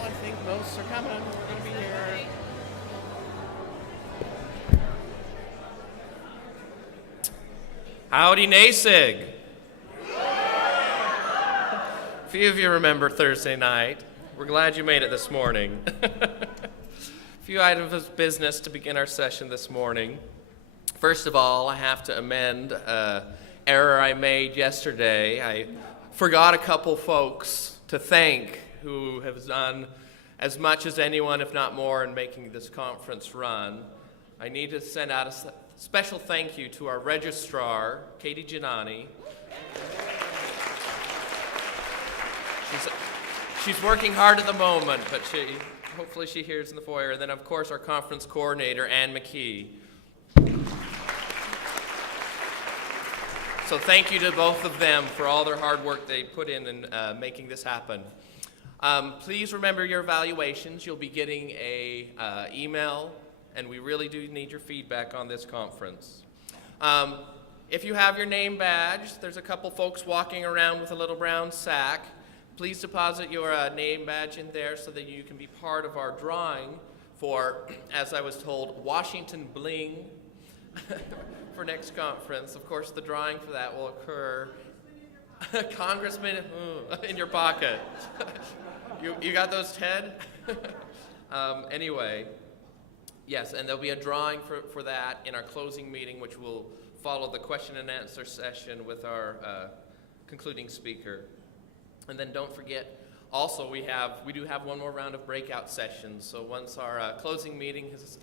Well, I think most are coming. We're going to be here. Howdy, NASIG. A few of you remember Thursday night. We're glad you made it this morning. A few items of business to begin our session this morning. First of all, I have to amend an error I made yesterday. I forgot a couple folks to thank who have done as much as anyone, if not more, in making this conference run. I need to send out a special thank you to our registrar, Katie Giannani. She's working hard at the moment, but hopefully she hears in the foyer. And then, of course, our conference coordinator, Ann McKee. So thank you to both of them for all their hard work they put in making this happen. Please remember your evaluations. You'll be getting an email, and we really do need your feedback on this conference. If you have your name badge, there's a couple folks walking around with a little brown sack. Please deposit your name badge in there so that you can be part of our drawing for, as I was told, Washington Bling for next conference. Of course, the drawing for that will occur. Congressman, in your pocket. You got those, Ted? Anyway, yes, and there'll be a drawing for that in our closing meeting, which will follow the question and answer session with our concluding speaker. And then don't forget, also we do have one more round of breakout sessions. So once our closing meeting has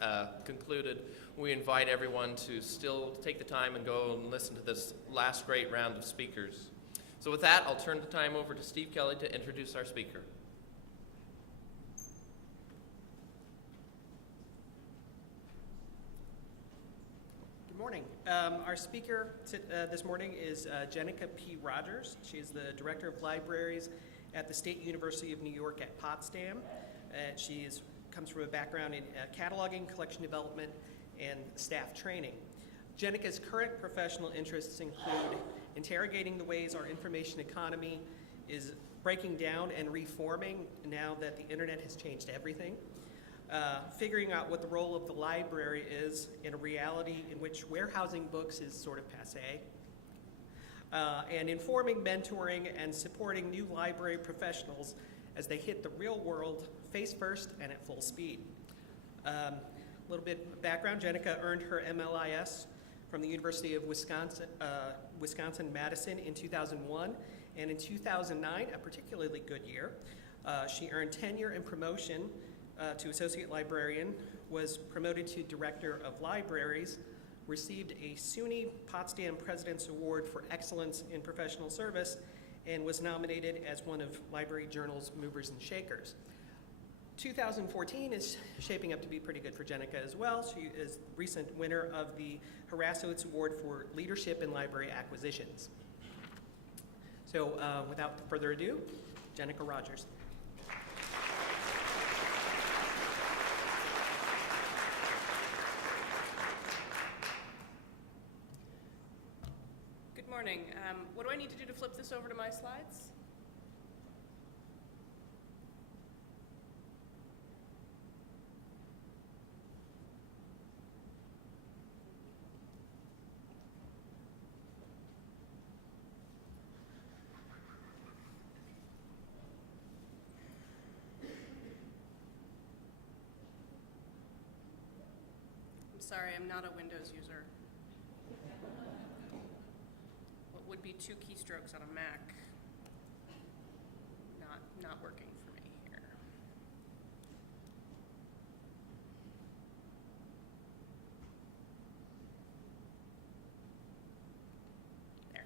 concluded, we invite everyone to still take the time and go and listen to this last great round of speakers. So with that, I'll turn the time over to Steve Kelly to introduce our speaker. Good morning. Our speaker this morning is Jenica P. Rogers. She is the Director of Libraries at the State University of New York at Potsdam. She comes from a background in cataloging, collection development, and staff training. Jenica's current professional interests include interrogating the ways our information economy is breaking down and reforming now that the internet has changed everything, figuring out what the role of the library is in a reality in which warehousing books is sort of passé, and informing, mentoring, and supporting new library professionals as they hit the real world face first and at full speed. A little bit of background, Jenica earned her MLIS from the University of Wisconsin-Madison in 2001, and in 2009, a particularly good year, she earned tenure and promotion to Associate Librarian, was promoted to Director of Libraries, received a SUNY Potsdam President's Award for Excellence in Professional Service, and was nominated as one of Library Journal's Movers and Shakers. 2014 is shaping up to be pretty good for Jenica as well. She is recent winner of the Horaciowicz Award for Leadership in Library Acquisitions. So without further ado, Jenica Rogers. Good morning. What do I need to do to flip this over to my slides? Sorry, I'm not a Windows user. What would be 2 keystrokes on a Mac? Not working for me here. There.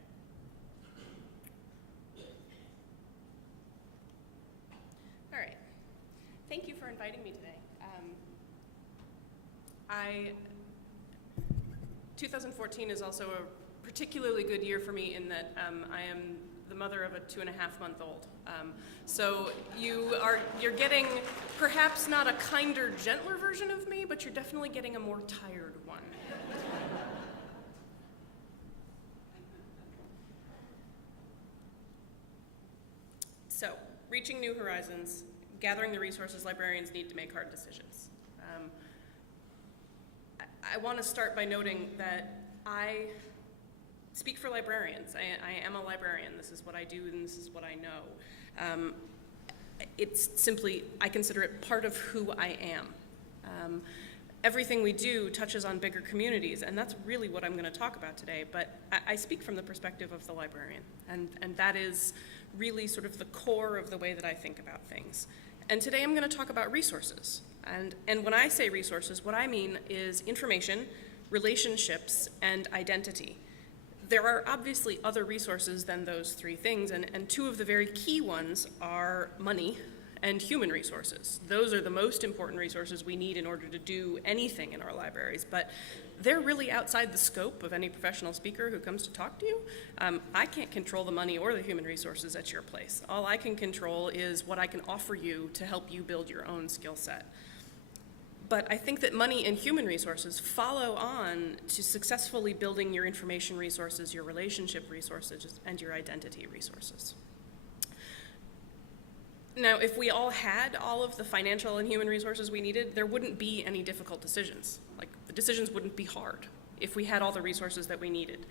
All right. Thank you for inviting me today. 2014 is also a particularly good year for me in that I am the mother of a 2.5-month-old. So you're getting perhaps not a kinder, gentler version of me, but you're definitely getting a more tired one. So, reaching new horizons, gathering the resources librarians need to make hard decisions. I want to start by noting that I speak for librarians. I am a librarian. This is what I do and this is what I know. It's simply, I consider it part of who I am. Everything we do touches on bigger communities, and that's really what I'm going to talk about today, but I speak from the perspective of the librarian, and that is really sort of the core of the way that I think about things. And today I'm going to talk about resources, and when I say resources, what I mean is information, relationships, and identity. There are obviously other resources than those three things, and two of the very key ones are money and human resources. Those are the most important resources we need in order to do anything in our libraries, but they're really outside the scope of any professional speaker who comes to talk to you. I can't control the money or the human resources at your place. All I can control is what I can offer you to help you build your own skill set. But I think that money and human resources follow on to successfully building your information resources, your relationship resources, and your identity resources. Now, if we all had all of the financial and human resources we needed, there wouldn't be any difficult decisions. Like, the decisions wouldn't be hard if we had all the resources that we needed.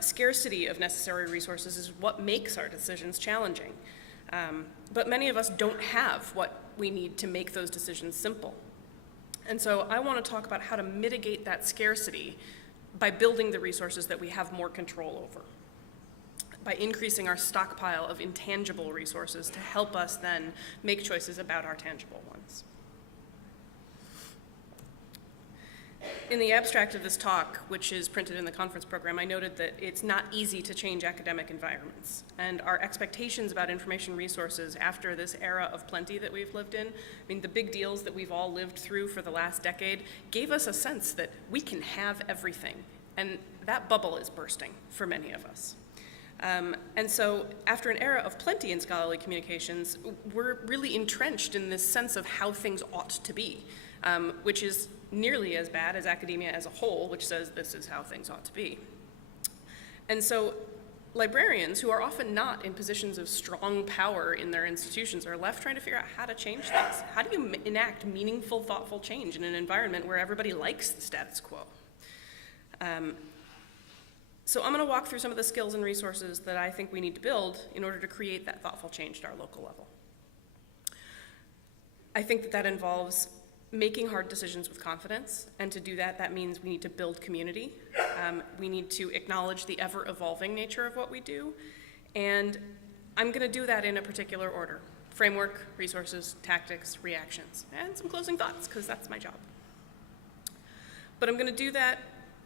Scarcity of necessary resources is what makes our decisions challenging. But many of us don't have what we need to make those decisions simple. And so I want to talk about how to mitigate that scarcity by building the resources that we have more control over, by increasing our stockpile of intangible resources to help us then make choices about our tangible ones. In the abstract of this talk, which is printed in the conference program, I noted that it's not easy to change academic environments, and our expectations about information resources after this era of plenty that we've lived in, I mean, the big deals that we've all lived through for the last decade, gave us a sense that we can have everything, and that bubble is bursting for many of us. And so after an era of plenty in scholarly communications, we're really entrenched in this sense of how things ought to be, which is nearly as bad as academia as a whole, which says this is how things ought to be. And so librarians, who are often not in positions of strong power in their institutions, are left trying to figure out how to change things. How do you enact meaningful, thoughtful change in an environment where everybody likes the status quo? So I'm going to walk through some of the skills and resources that I think we need to build in order to create that thoughtful change at our local level. I think that involves making hard decisions with confidence, and to do that, that means we need to build community. We need to acknowledge the ever-evolving nature of what we do, and I'm going to do that in a particular order: framework, resources, tactics, reactions, and some closing thoughts, because that's my job. But I'm going to do that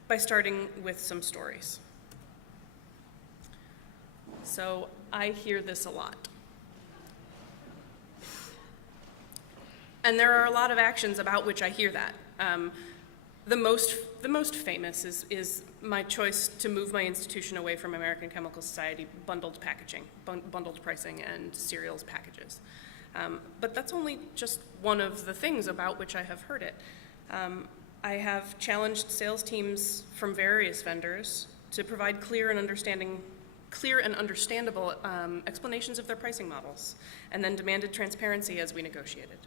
by starting with some stories. So I hear this a lot. And there are a lot of actions about which I hear that. The most famous is my choice to move my institution away from American Chemical Society bundled packaging, bundled pricing, and cereals packages. But that's only just one of the things about which I have heard it. I have challenged sales teams from various vendors to provide clear and understandable explanations of their pricing models, and then demanded transparency as we negotiated.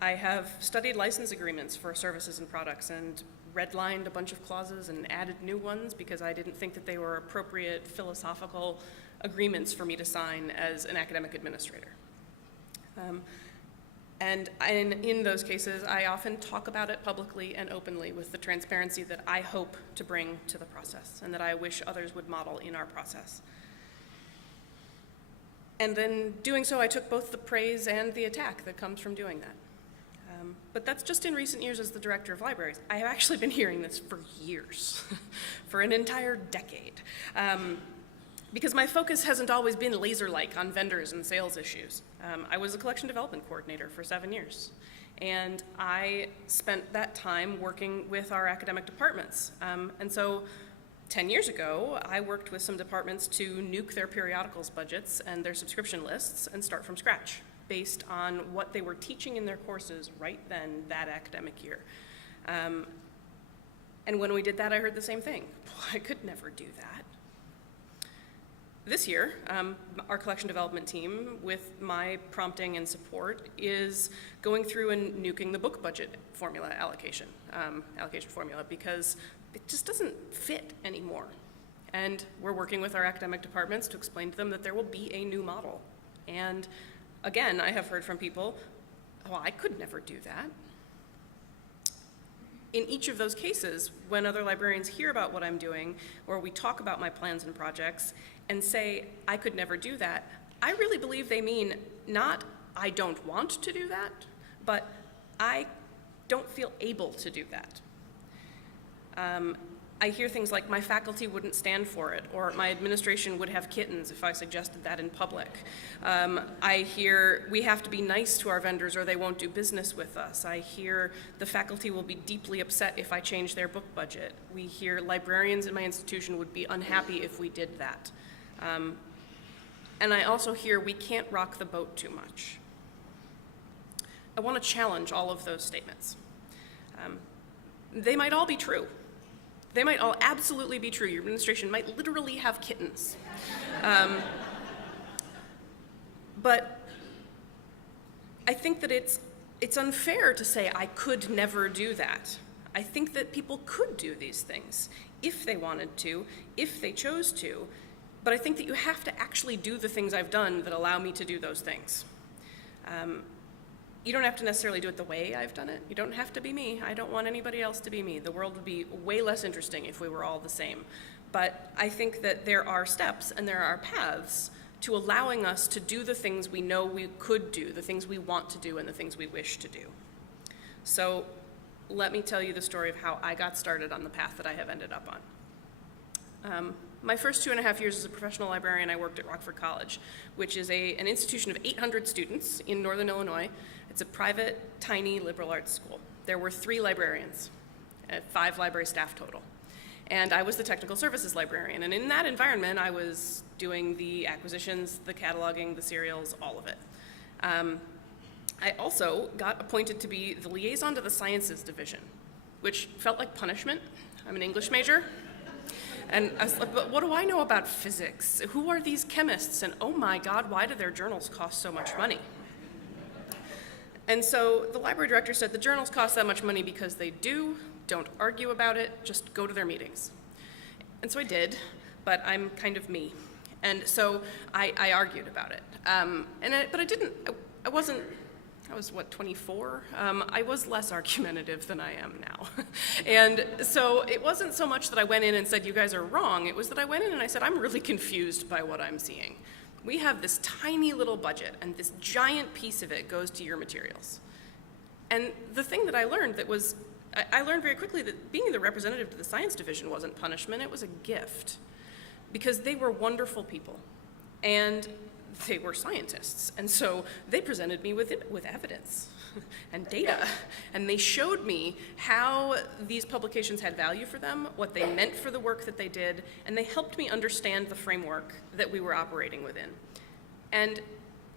I have studied license agreements for services and products and redlined a bunch of clauses and added new ones because I didn't think that they were appropriate philosophical agreements for me to sign as an academic administrator. And in those cases, I often talk about it publicly and openly with the transparency that I hope to bring to the process and that I wish others would model in our process. And then doing so, I took both the praise and the attack that comes from doing that. But that's just in recent years as the director of libraries. I have actually been hearing this for years, for an entire decade. Because my focus hasn't always been laser-like on vendors and sales issues. I was a collection development coordinator for 7 years. And I spent that time working with our academic departments. And so 10 years ago, I worked with some departments to nuke their periodicals budgets and their subscription lists and start from scratch based on what they were teaching in their courses right then, that academic year. And when we did that, I heard the same thing. I could never do that. This year, our collection development team, with my prompting and support, is going through and nuking the book budget formula allocation formula, because it just doesn't fit anymore. And we're working with our academic departments to explain to them that there will be a new model. And again, I have heard from people, oh, I could never do that. In each of those cases, when other librarians hear about what I'm doing, or we talk about my plans and projects, and say, I could never do that, I really believe they mean not, I don't want to do that, but I don't feel able to do that. I hear things like, my faculty wouldn't stand for it, or my administration would have kittens if I suggested that in public. I hear, we have to be nice to our vendors or they won't do business with us. I hear, the faculty will be deeply upset if I change their book budget. We hear, librarians in my institution would be unhappy if we did that. And I also hear, we can't rock the boat too much. I want to challenge all of those statements. They might all be true. They might all absolutely be true. Your administration might literally have kittens. But I think that it's unfair to say I could never do that. I think that people could do these things if they wanted to, if they chose to, but I think that you have to actually do the things I've done that allow me to do those things. You don't have to necessarily do it the way I've done it. You don't have to be me. I don't want anybody else to be me. The world would be way less interesting if we were all the same. But I think that there are steps and there are paths to allowing us to do the things we know we could do, the things we want to do, and the things we wish to do. So let me tell you the story of how I got started on the path that I have ended up on. My first 2.5 years as a professional librarian, I worked at Rockford College, which is an institution of 800 students in northern Illinois. It's a private, tiny liberal arts school. There were 3 librarians, 5 library staff total. And I was the technical services librarian. And in that environment, I was doing the acquisitions, the cataloging, the serials, all of it. I also got appointed to be the liaison to the sciences division, which felt like punishment. I'm an English major. And I was like, but what do I know about physics? Who are these chemists? And oh my God, why do their journals cost so much money? And so the library director said, the journals cost that much money because they do. Don't argue about it, just go to their meetings. And so I did, but I'm kind of me. And so I argued about it. But I was, 24? I was less argumentative than I am now. And so it wasn't so much that I went in and said, you guys are wrong. It was that I went in and I said, I'm really confused by what I'm seeing. We have this tiny little budget, and this giant piece of it goes to your materials. And the thing that I learned I learned very quickly that being the representative to the science division wasn't punishment, it was a gift. Because they were wonderful people. And they were scientists, and so they presented me with evidence and data, and they showed me how these publications had value for them, what they meant for the work that they did, and they helped me understand the framework that we were operating within. And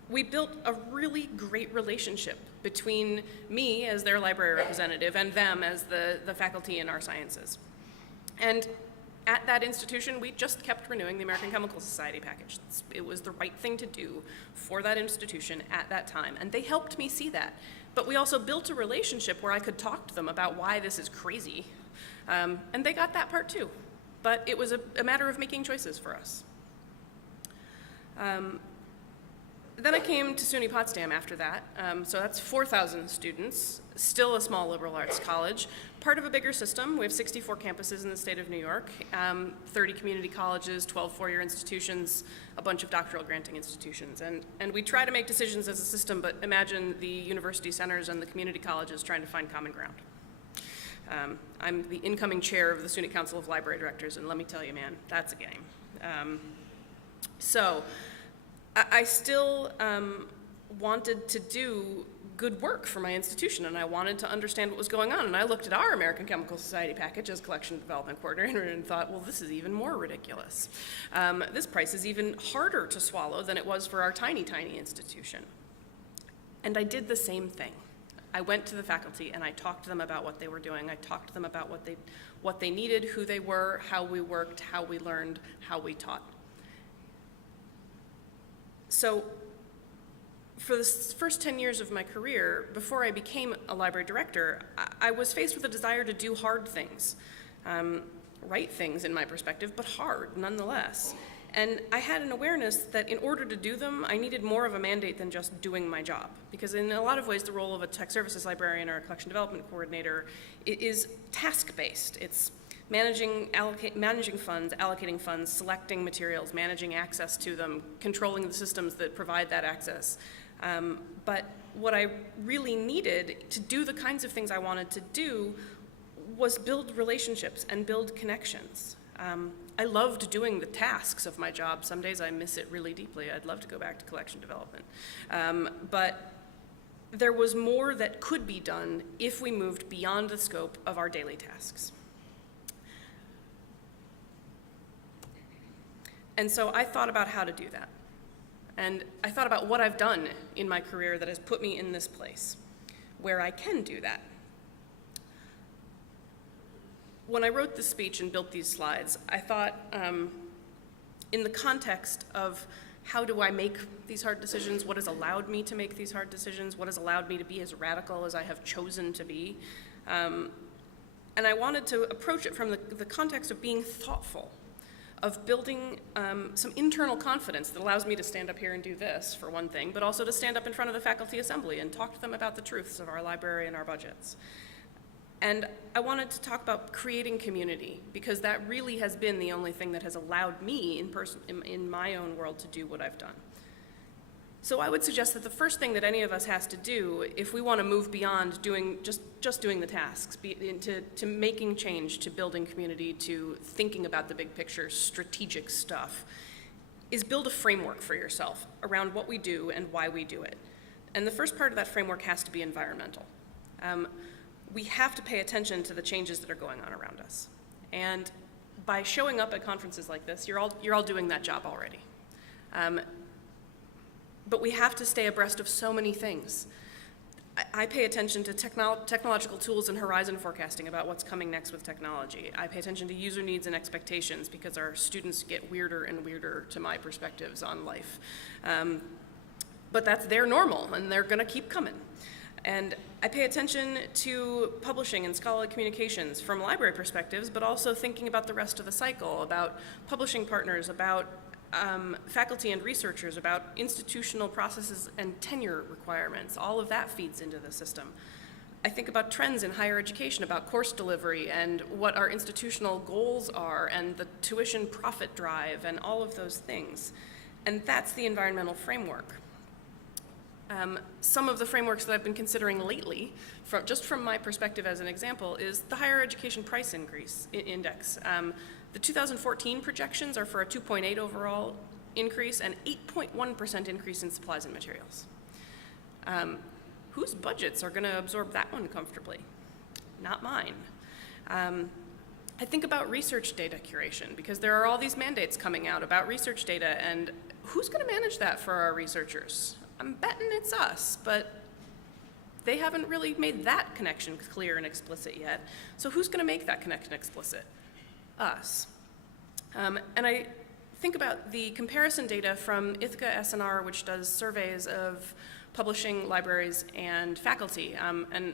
we built a really great relationship between me as their library representative and them as the faculty in our sciences. And at that institution, we just kept renewing the American Chemical Society package. It was the right thing to do for that institution at that time, and they helped me see that. But we also built a relationship where I could talk to them about why this is crazy, and they got that part too. But it was a matter of making choices for us. Then I came to SUNY Potsdam after that, so that's 4,000 students, still a small liberal arts college, part of a bigger system. We have 64 campuses in the state of New York, 30 community colleges, 12 four-year institutions, a bunch of doctoral granting institutions. And we try to make decisions as a system, but imagine the university centers and the community colleges trying to find common ground. I'm the incoming chair of the SUNY Council of Library Directors, and let me tell you, man, that's a game. So I still wanted to do good work for my institution, and I wanted to understand what was going on. And I looked at our American Chemical Society package as collection development coordinator and thought, well, this is even more ridiculous. This price is even harder to swallow than it was for our tiny, tiny institution. And I did the same thing. I went to the faculty and I talked to them about what they were doing. I talked to them about what they needed, who they were, how we worked, how we learned, how we taught. So for the first 10 years of my career, before I became a library director, I was faced with a desire to do hard things. Right things in my perspective, but hard nonetheless. And I had an awareness that in order to do them, I needed more of a mandate than just doing my job. Because in a lot of ways, the role of a tech services librarian or a collection development coordinator is task-based. It's managing funds, allocating funds, selecting materials, managing access to them, controlling the systems that provide that access. But what I really needed to do the kinds of things I wanted to do was build relationships and build connections. I loved doing the tasks of my job. Some days I miss it really deeply. I'd love to go back to collection development. But there was more that could be done if we moved beyond the scope of our daily tasks. And so I thought about how to do that. And I thought about what I've done in my career that has put me in this place where I can do that. When I wrote this speech and built these slides, I thought in the context of how do I make these hard decisions, what has allowed me to make these hard decisions, what has allowed me to be as radical as I have chosen to be. And I wanted to approach it from the context of being thoughtful, of building some internal confidence that allows me to stand up here and do this, for one thing, but also to stand up in front of the faculty assembly and talk to them about the truths of our library and our budgets. And I wanted to talk about creating community, because that really has been the only thing that has allowed me in my own world to do what I've done. So I would suggest that the first thing that any of us has to do, if we want to move beyond doing just doing the tasks, to making change, to building community, to thinking about the big picture, strategic stuff, is build a framework for yourself around what we do and why we do it. And the first part of that framework has to be environmental. We have to pay attention to the changes that are going on around us. And by showing up at conferences like this, you're all doing that job already. But we have to stay abreast of so many things. I pay attention to technological tools and horizon forecasting about what's coming next with technology. I pay attention to user needs and expectations because our students get weirder and weirder to my perspectives on life. But that's their normal, and they're gonna keep coming. And I pay attention to publishing and scholarly communications from library perspectives, but also thinking about the rest of the cycle, about publishing partners, about faculty and researchers, about institutional processes and tenure requirements. All of that feeds into the system. I think about trends in higher education, about course delivery and what our institutional goals are and the tuition profit drive and all of those things. And that's the environmental framework. Some of the frameworks that I've been considering lately, just from my perspective as an example, is the higher education price increase index. The 2014 projections are for a 2.8 overall increase and 8.1% increase in supplies and materials. Whose budgets are going to absorb that one comfortably? Not mine. I think about research data curation, because there are all these mandates coming out about research data, and who's going to manage that for our researchers? I'm betting it's us, but they haven't really made that connection clear and explicit yet. So who's going to make that connection explicit? Us. And I think about the comparison data from Ithaca SNR, which does surveys of publishing libraries and faculty. And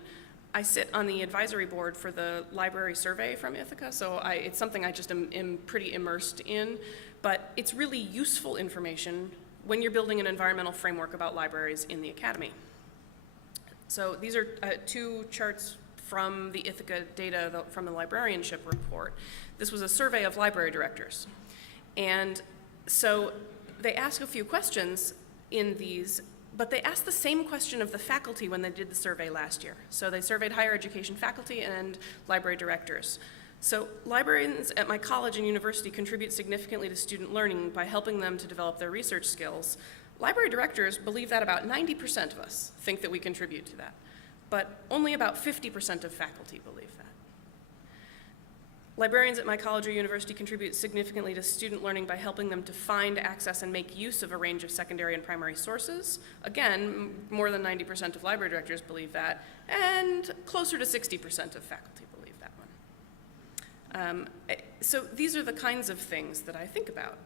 I sit on the advisory board for the library survey from Ithaca, so it's something I just am pretty immersed in. But it's really useful information when you're building an environmental framework about libraries in the academy. So these are two charts from the Ithaca data from the librarianship report. This was a survey of library directors. And so they ask a few questions in these, but they asked the same question of the faculty when they did the survey last year. So they surveyed higher education faculty and library directors. So librarians at my college and university contribute significantly to student learning by helping them to develop their research skills. Library directors believe that about 90% of us think that we contribute to that, but only about 50% of faculty believe that. Librarians at my college or university contribute significantly to student learning by helping them to find, access, and make use of a range of secondary and primary sources. Again, more than 90% of library directors believe that, and closer to 60% of faculty believe that one. So these are the kinds of things that I think about.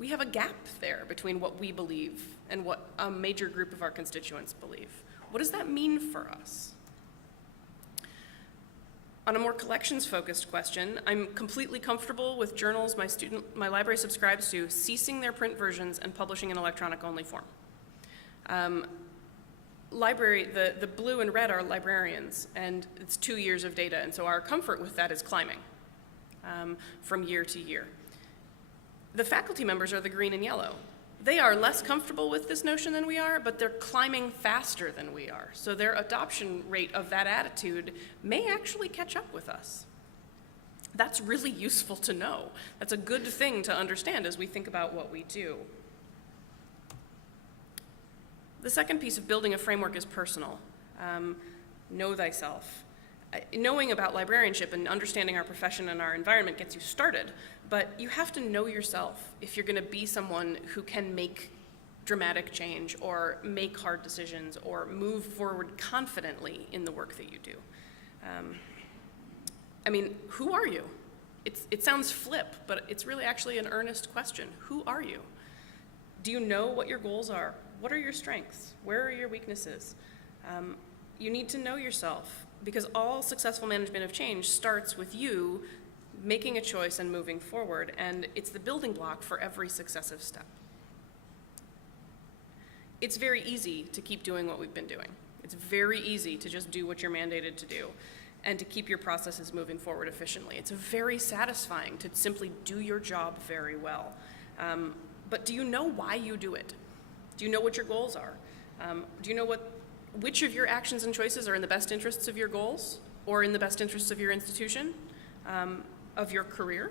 We have a gap there between what we believe and what a major group of our constituents believe. What does that mean for us? On a more collections-focused question, I'm completely comfortable with journals my library subscribes to ceasing their print versions and publishing in electronic-only form. The blue and red are librarians, and it's 2 years of data, and so our comfort with that is climbing from year to year. The faculty members are the green and yellow. They are less comfortable with this notion than we are, but they're climbing faster than we are. So their adoption rate of that attitude may actually catch up with us. That's really useful to know. That's a good thing to understand as we think about what we do. The second piece of building a framework is personal. Know thyself. Knowing about librarianship and understanding our profession and our environment gets you started, but you have to know yourself if you're going to be someone who can make dramatic change or make hard decisions or move forward confidently in the work that you do. Who are you? It sounds flip, but it's really actually an earnest question. Who are you? Do you know what your goals are? What are your strengths? Where are your weaknesses? You need to know yourself, because all successful management of change starts with you making a choice and moving forward, and it's the building block for every successive step. It's very easy to keep doing what we've been doing. It's very easy to just do what you're mandated to do and to keep your processes moving forward efficiently. It's very satisfying to simply do your job very well. But do you know why you do it? Do you know what your goals are? Do you know which of your actions and choices are in the best interests of your goals or in the best interests of your institution, of your career?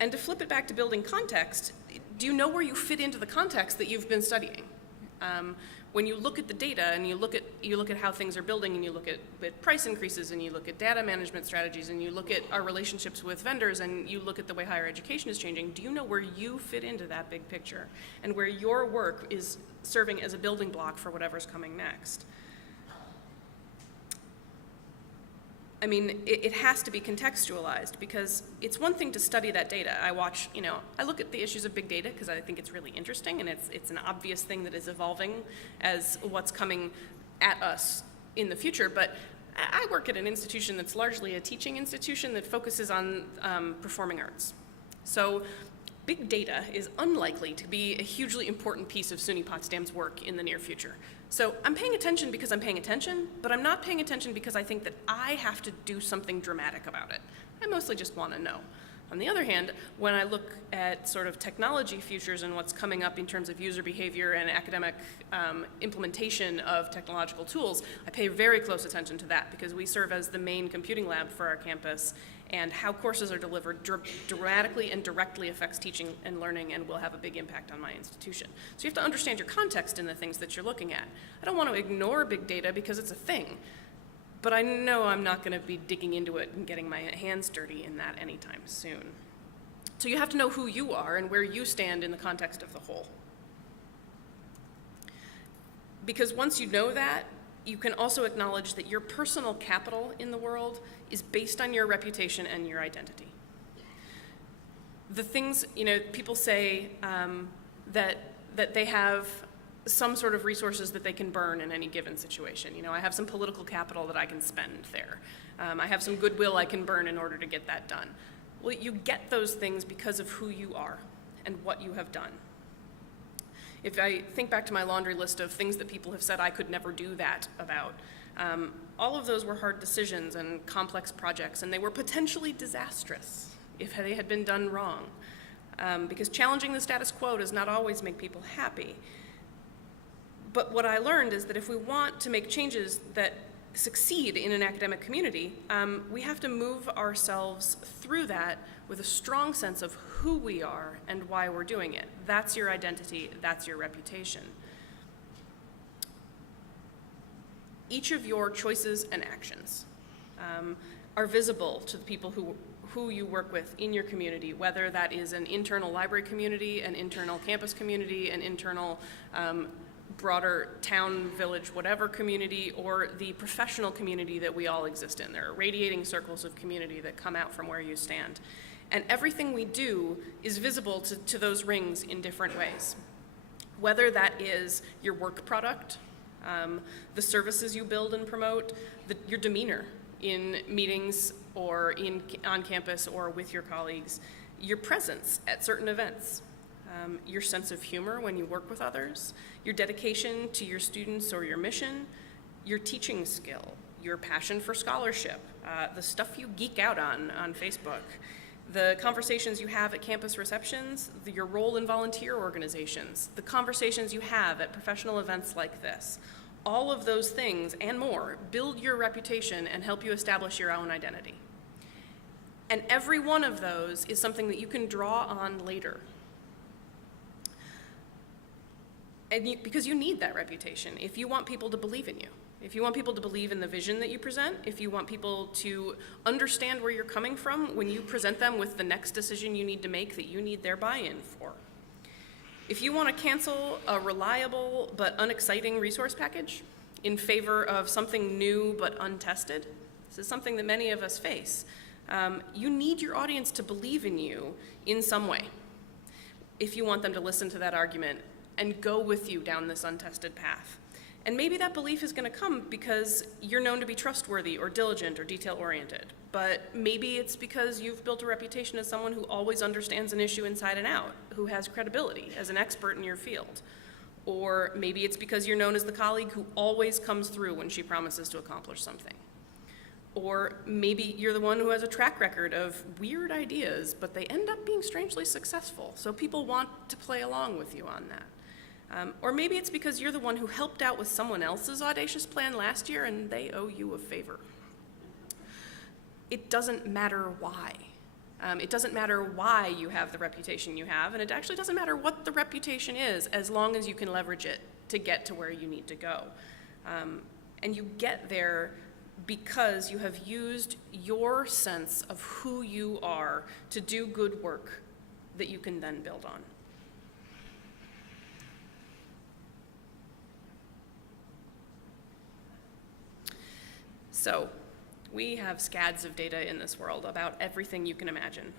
And to flip it back to building context, do you know where you fit into the context that you've been studying? When you look at the data and you look at how things are building, and you look at price increases, and you look at data management strategies, and you look at our relationships with vendors, and you look at the way higher education is changing, do you know where you fit into that big picture and where your work is serving as a building block for whatever's coming next? It has to be contextualized, because it's one thing to study that data. I look at the issues of big data because I think it's really interesting, and it's an obvious thing that is evolving as what's coming at us in the future. But I work at an institution that's largely a teaching institution that focuses on performing arts. So big data is unlikely to be a hugely important piece of SUNY Potsdam's work in the near future. So I'm paying attention because I'm paying attention, but I'm not paying attention because I think that I have to do something dramatic about it. I mostly just want to know. On the other hand, when I look at sort of technology futures and what's coming up in terms of user behavior and academic implementation of technological tools, I pay very close attention to that, because we serve as the main computing lab for our campus, and how courses are delivered dramatically and directly affects teaching and learning and will have a big impact on my institution. So you have to understand your context in the things that you're looking at. I don't want to ignore big data because it's a thing, but I know I'm not going to be digging into it and getting my hands dirty in that anytime soon. So you have to know who you are and where you stand in the context of the whole. Because once you know that, you can also acknowledge that your personal capital in the world is based on your reputation and your identity. The things, people say that they have some sort of resources that they can burn in any given situation. I have some political capital that I can spend there. I have some goodwill I can burn in order to get that done. Well, you get those things because of who you are and what you have done. If I think back to my laundry list of things that people have said I could never do that about, all of those were hard decisions and complex projects, and they were potentially disastrous if they had been done wrong, because challenging the status quo does not always make people happy. But what I learned is that if we want to make changes that succeed in an academic community, we have to move ourselves through that with a strong sense of who we are and why we're doing it. That's your identity, that's your reputation. Each of your choices and actions are visible to the people who you work with in your community, whether that is an internal library community, an internal campus community, an internal broader town, village, whatever community, or the professional community that we all exist in. There are radiating circles of community that come out from where you stand. And everything we do is visible to those rings in different ways. Whether that is your work product, the services you build and promote, your demeanor in meetings or on campus or with your colleagues, your presence at certain events, your sense of humor when you work with others, your dedication to your students or your mission, your teaching skill, your passion for scholarship, the stuff you geek out on Facebook, the conversations you have at campus receptions, your role in volunteer organizations, the conversations you have at professional events like this. All of those things and more build your reputation and help you establish your own identity. And every one of those is something that you can draw on later. And because you need that reputation if you want people to believe in you. If you want people to believe in the vision that you present, if you want people to understand where you're coming from when you present them with the next decision you need to make that you need their buy-in for. If you want to cancel a reliable but unexciting resource package in favor of something new but untested, this is something that many of us face, you need your audience to believe in you in some way if you want them to listen to that argument and go with you down this untested path. And maybe that belief is going to come because you're known to be trustworthy or diligent or detail-oriented. But maybe it's because you've built a reputation as someone who always understands an issue inside and out, who has credibility as an expert in your field. Or maybe it's because you're known as the colleague who always comes through when she promises to accomplish something. Or maybe you're the one who has a track record of weird ideas, but they end up being strangely successful, so people want to play along with you on that. Or maybe it's because you're the one who helped out with someone else's audacious plan last year and they owe you a favor. It doesn't matter why. It doesn't matter why you have the reputation you have, and it actually doesn't matter what the reputation is as long as you can leverage it to get to where you need to go. And you get there because you have used your sense of who you are to do good work that you can then build on. So, we have scads of data in this world about everything you can imagine.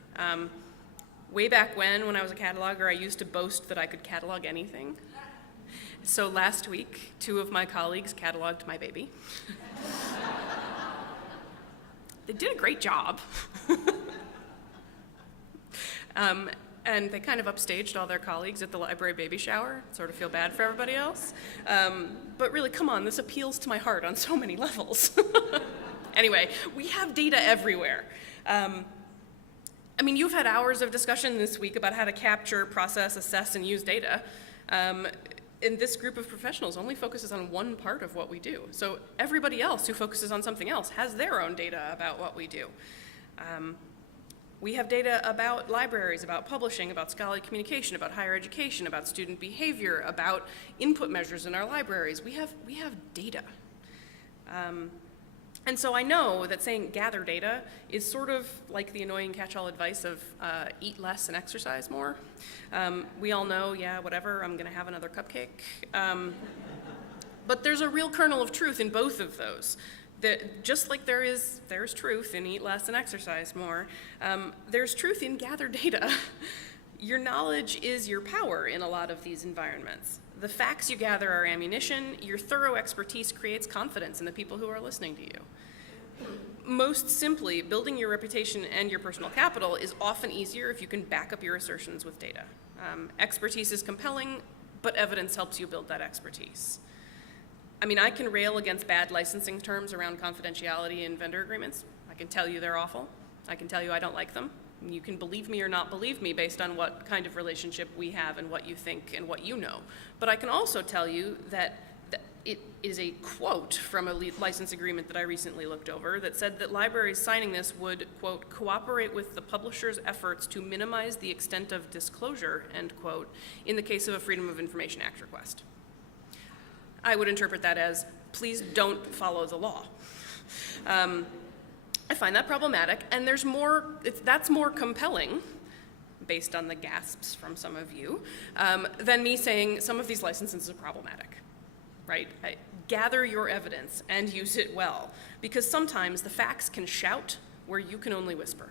Way back when I was a cataloger, I used to boast that I could catalog anything. So last week, 2 of my colleagues cataloged my baby. They did a great job. And they kind of upstaged all their colleagues at the library baby shower. Sort of feel bad for everybody else. But really, come on, this appeals to my heart on so many levels. Anyway, we have data everywhere. I mean, you've had hours of discussion this week about how to capture, process, assess, and use data. And this group of professionals only focuses on one part of what we do. So everybody else who focuses on something else has their own data about what we do. We have data about libraries, about publishing, about scholarly communication, about higher education, about student behavior, about input measures in our libraries. We have data. And so I know that saying gather data is sort of like the annoying catch-all advice of eat less and exercise more. We all know, yeah, whatever, I'm gonna have another cupcake. But there's a real kernel of truth in both of those. Just like there's truth in eat less and exercise more, there's truth in gather data. Your knowledge is your power in a lot of these environments. The facts you gather are ammunition. Your thorough expertise creates confidence in the people who are listening to you. Most simply, building your reputation and your personal capital is often easier if you can back up your assertions with data. Expertise is compelling, but evidence helps you build that expertise. I mean, I can rail against bad licensing terms around confidentiality in vendor agreements. I can tell you they're awful. I can tell you I don't like them. You can believe me or not believe me based on what kind of relationship we have and what you think and what you know. But I can also tell you that it is a quote from a license agreement that I recently looked over that said that libraries signing this would, quote, cooperate with the publisher's efforts to minimize the extent of disclosure, end quote, in the case of a Freedom of Information Act request. I would interpret that as, please don't follow the law. I find that problematic, and that's more compelling, based on the gasps from some of you, than me saying some of these licenses are problematic, right? Gather your evidence and use it well, because sometimes the facts can shout where you can only whisper.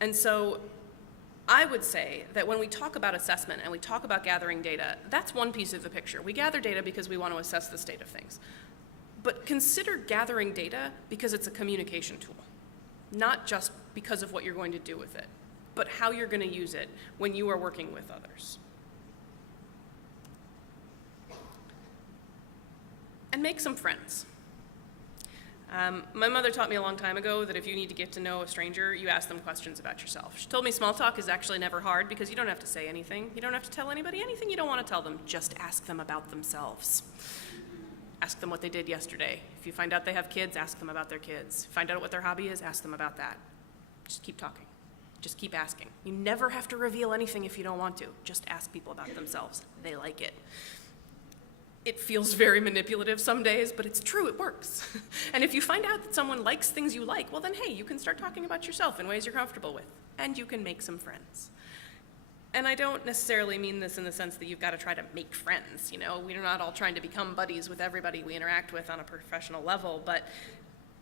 And so I would say that when we talk about assessment and we talk about gathering data, that's one piece of the picture. We gather data because we want to assess the state of things. But consider gathering data because it's a communication tool, not just because of what you're going to do with it, but how you're going to use it when you are working with others. And make some friends. My mother taught me a long time ago that if you need to get to know a stranger, you ask them questions about yourself. She told me small talk is actually never hard because you don't have to say anything. You don't have to tell anybody anything you don't want to tell them. Just ask them about themselves. Ask them what they did yesterday. If you find out they have kids, ask them about their kids. Find out what their hobby is, ask them about that. Just keep talking. Just keep asking. You never have to reveal anything if you don't want to. Just ask people about themselves. They like it. It feels very manipulative some days, but it's true, it works. And if you find out that someone likes things you like, well then, hey, you can start talking about yourself in ways you're comfortable with, and you can make some friends. And I don't necessarily mean this in the sense that you've got to try to make friends, you know? We're not all trying to become buddies with everybody we interact with on a professional level, but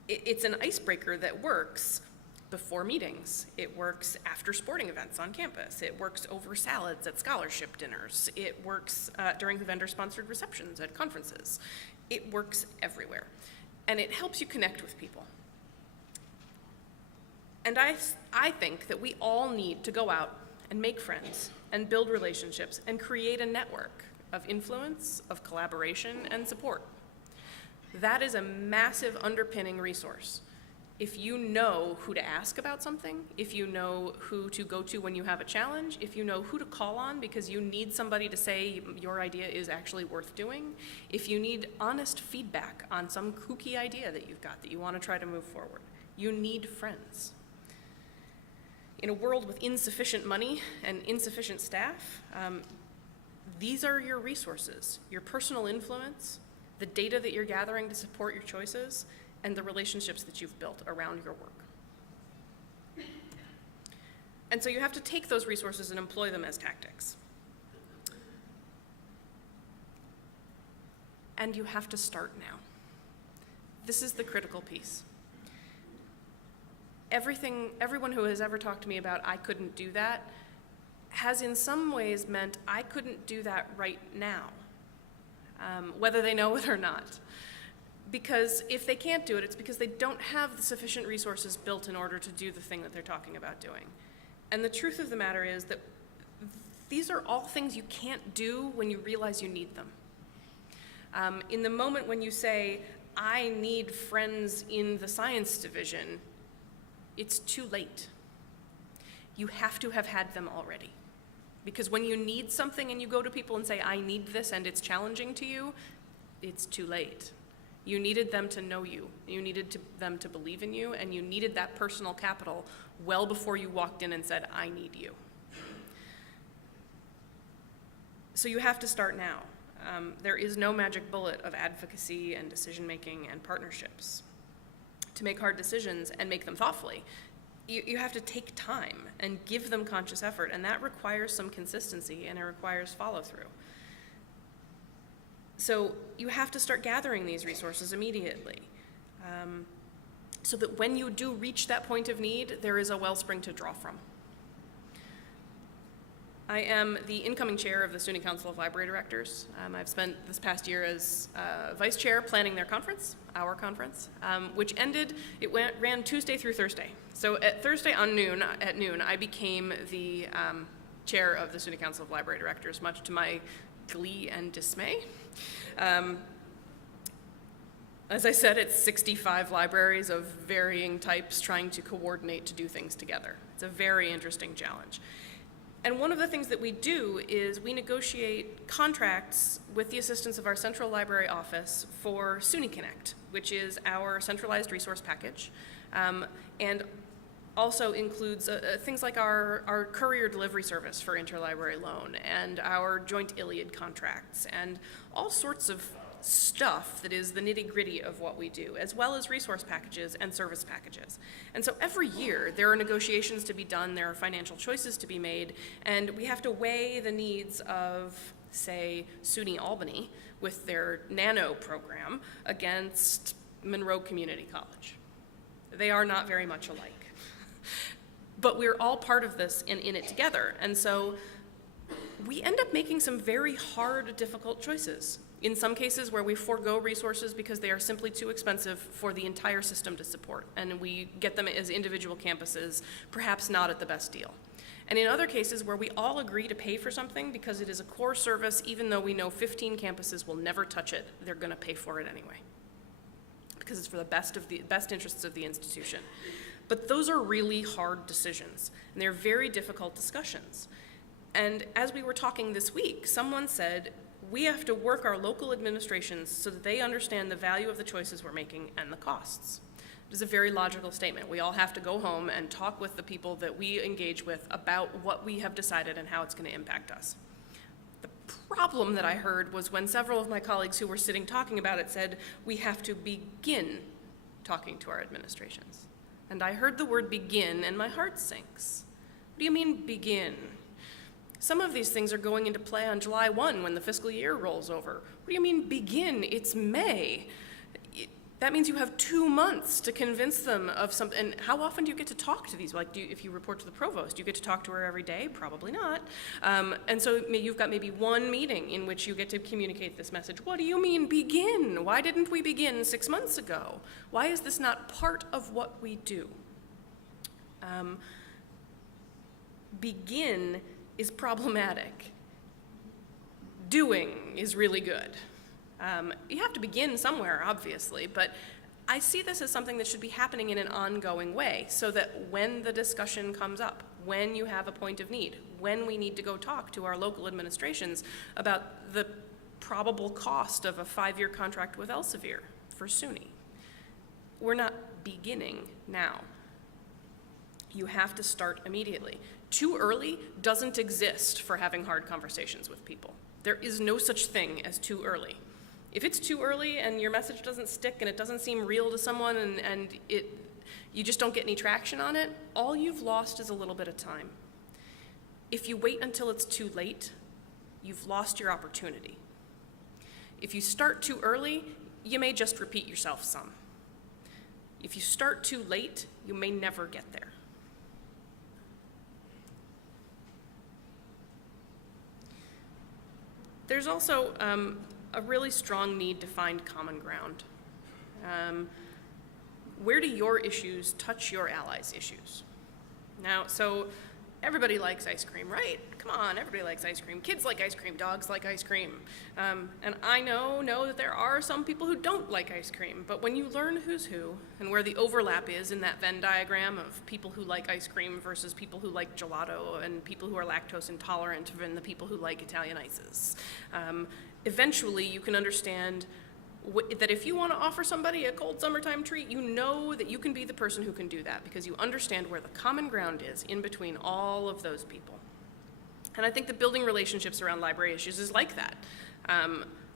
it's an icebreaker that works before meetings. It works after sporting events on campus. It works over salads at scholarship dinners. It works during vendor-sponsored receptions at conferences. It works everywhere. And it helps you connect with people. And I think that we all need to go out and make friends and build relationships and create a network of influence, of collaboration, and support. That is a massive underpinning resource. If you know who to ask about something, if you know who to go to when you have a challenge, if you know who to call on because you need somebody to say your idea is actually worth doing, if you need honest feedback on some kooky idea that you've got that you want to try to move forward, you need friends. In a world with insufficient money and insufficient staff, these are your resources, your personal influence, the data that you're gathering to support your choices, and the relationships that you've built around your work. And so you have to take those resources and employ them as tactics. And you have to start now. This is the critical piece. Everyone who has ever talked to me about I couldn't do that has in some ways meant I couldn't do that right now, whether they know it or not. Because if they can't do it, it's because they don't have the sufficient resources built in order to do the thing that they're talking about doing. And the truth of the matter is that these are all things you can't do when you realize you need them. In the moment when you say, I need friends in the science division, it's too late. You have to have had them already. Because when you need something and you go to people and say, I need this, and it's challenging to you, it's too late. You needed them to know you. You needed them to believe in you, and you needed that personal capital well before you walked in and said, I need you. So you have to start now. There is no magic bullet of advocacy and decision-making and partnerships. To make hard decisions and make them thoughtfully, you have to take time and give them conscious effort, and that requires some consistency, and it requires follow-through. So you have to start gathering these resources immediately, so that when you do reach that point of need, there is a wellspring to draw from. I am the incoming chair of the SUNY Council of Library Directors. I've spent this past year as vice chair planning their conference, our conference, which ended, ran Tuesday through Thursday. So at Thursday at noon, I became the chair of the SUNY Council of Library Directors, much to my glee and dismay. As I said, it's 65 libraries of varying types trying to coordinate to do things together. It's a very interesting challenge. And one of the things that we do is we negotiate contracts with the assistance of our central library office for SUNY Connect, which is our centralized resource package, and also includes things like our courier delivery service for interlibrary loan and our joint Iliad contracts and all sorts of stuff that is the nitty-gritty of what we do, as well as resource packages and service packages. And so every year there are negotiations to be done, there are financial choices to be made, and we have to weigh the needs of, say, SUNY Albany with their nano program against Monroe Community College. They are not very much alike. but we're all part of this and in it together. And so we end up making some very hard, difficult choices. In some cases where we forego resources because they are simply too expensive for the entire system to support, and we get them as individual campuses, perhaps not at the best deal. And in other cases where we all agree to pay for something because it is a core service, even though we know 15 campuses will never touch it, they're gonna pay for it anyway, because it's for the best interests of the institution. But those are really hard decisions, and they're very difficult discussions. And as we were talking this week, someone said, we have to work our local administrations so that they understand the value of the choices we're making and the costs. It is a very logical statement. We all have to go home and talk with the people that we engage with about what we have decided and how it's going to impact us. The problem that I heard was when several of my colleagues who were sitting talking about it said, we have to begin talking to our administrations. And I heard the word begin and my heart sinks. What do you mean begin? Some of these things are going into play on July 1 when the fiscal year rolls over. What do you mean begin? It's May. That means you have 2 months to convince them of something. And how often do you get to talk to these? Like, if you report to the provost, do you get to talk to her every day? Probably not. And so you've got maybe one meeting in which you get to communicate this message. What do you mean begin? Why didn't we begin 6 months ago? Why is this not part of what we do? Begin is problematic. Doing is really good. You have to begin somewhere, obviously, but I see this as something that should be happening in an ongoing way so that when the discussion comes up, when you have a point of need, when we need to go talk to our local administrations about the probable cost of a 5-year contract with Elsevier for SUNY, we're not beginning now. You have to start immediately. Too early doesn't exist for having hard conversations with people. There is no such thing as too early. If it's too early and your message doesn't stick and it doesn't seem real to someone and you just don't get any traction on it, all you've lost is a little bit of time. If you wait until it's too late, you've lost your opportunity. If you start too early, you may just repeat yourself some. If you start too late, you may never get there. There's also a really strong need to find common ground. Where do your issues touch your allies' issues? Now, so everybody likes ice cream, right? Come on, everybody likes ice cream. Kids like ice cream, dogs like ice cream. And I know that there are some people who don't like ice cream, but when you learn who's who and where the overlap is in that Venn diagram of people who like ice cream versus people who like gelato and people who are lactose intolerant and the people who like Italian ices, eventually you can understand that if you want to offer somebody a cold summertime treat, you know that you can be the person who can do that because you understand where the common ground is in between all of those people. And I think that building relationships around library issues is like that.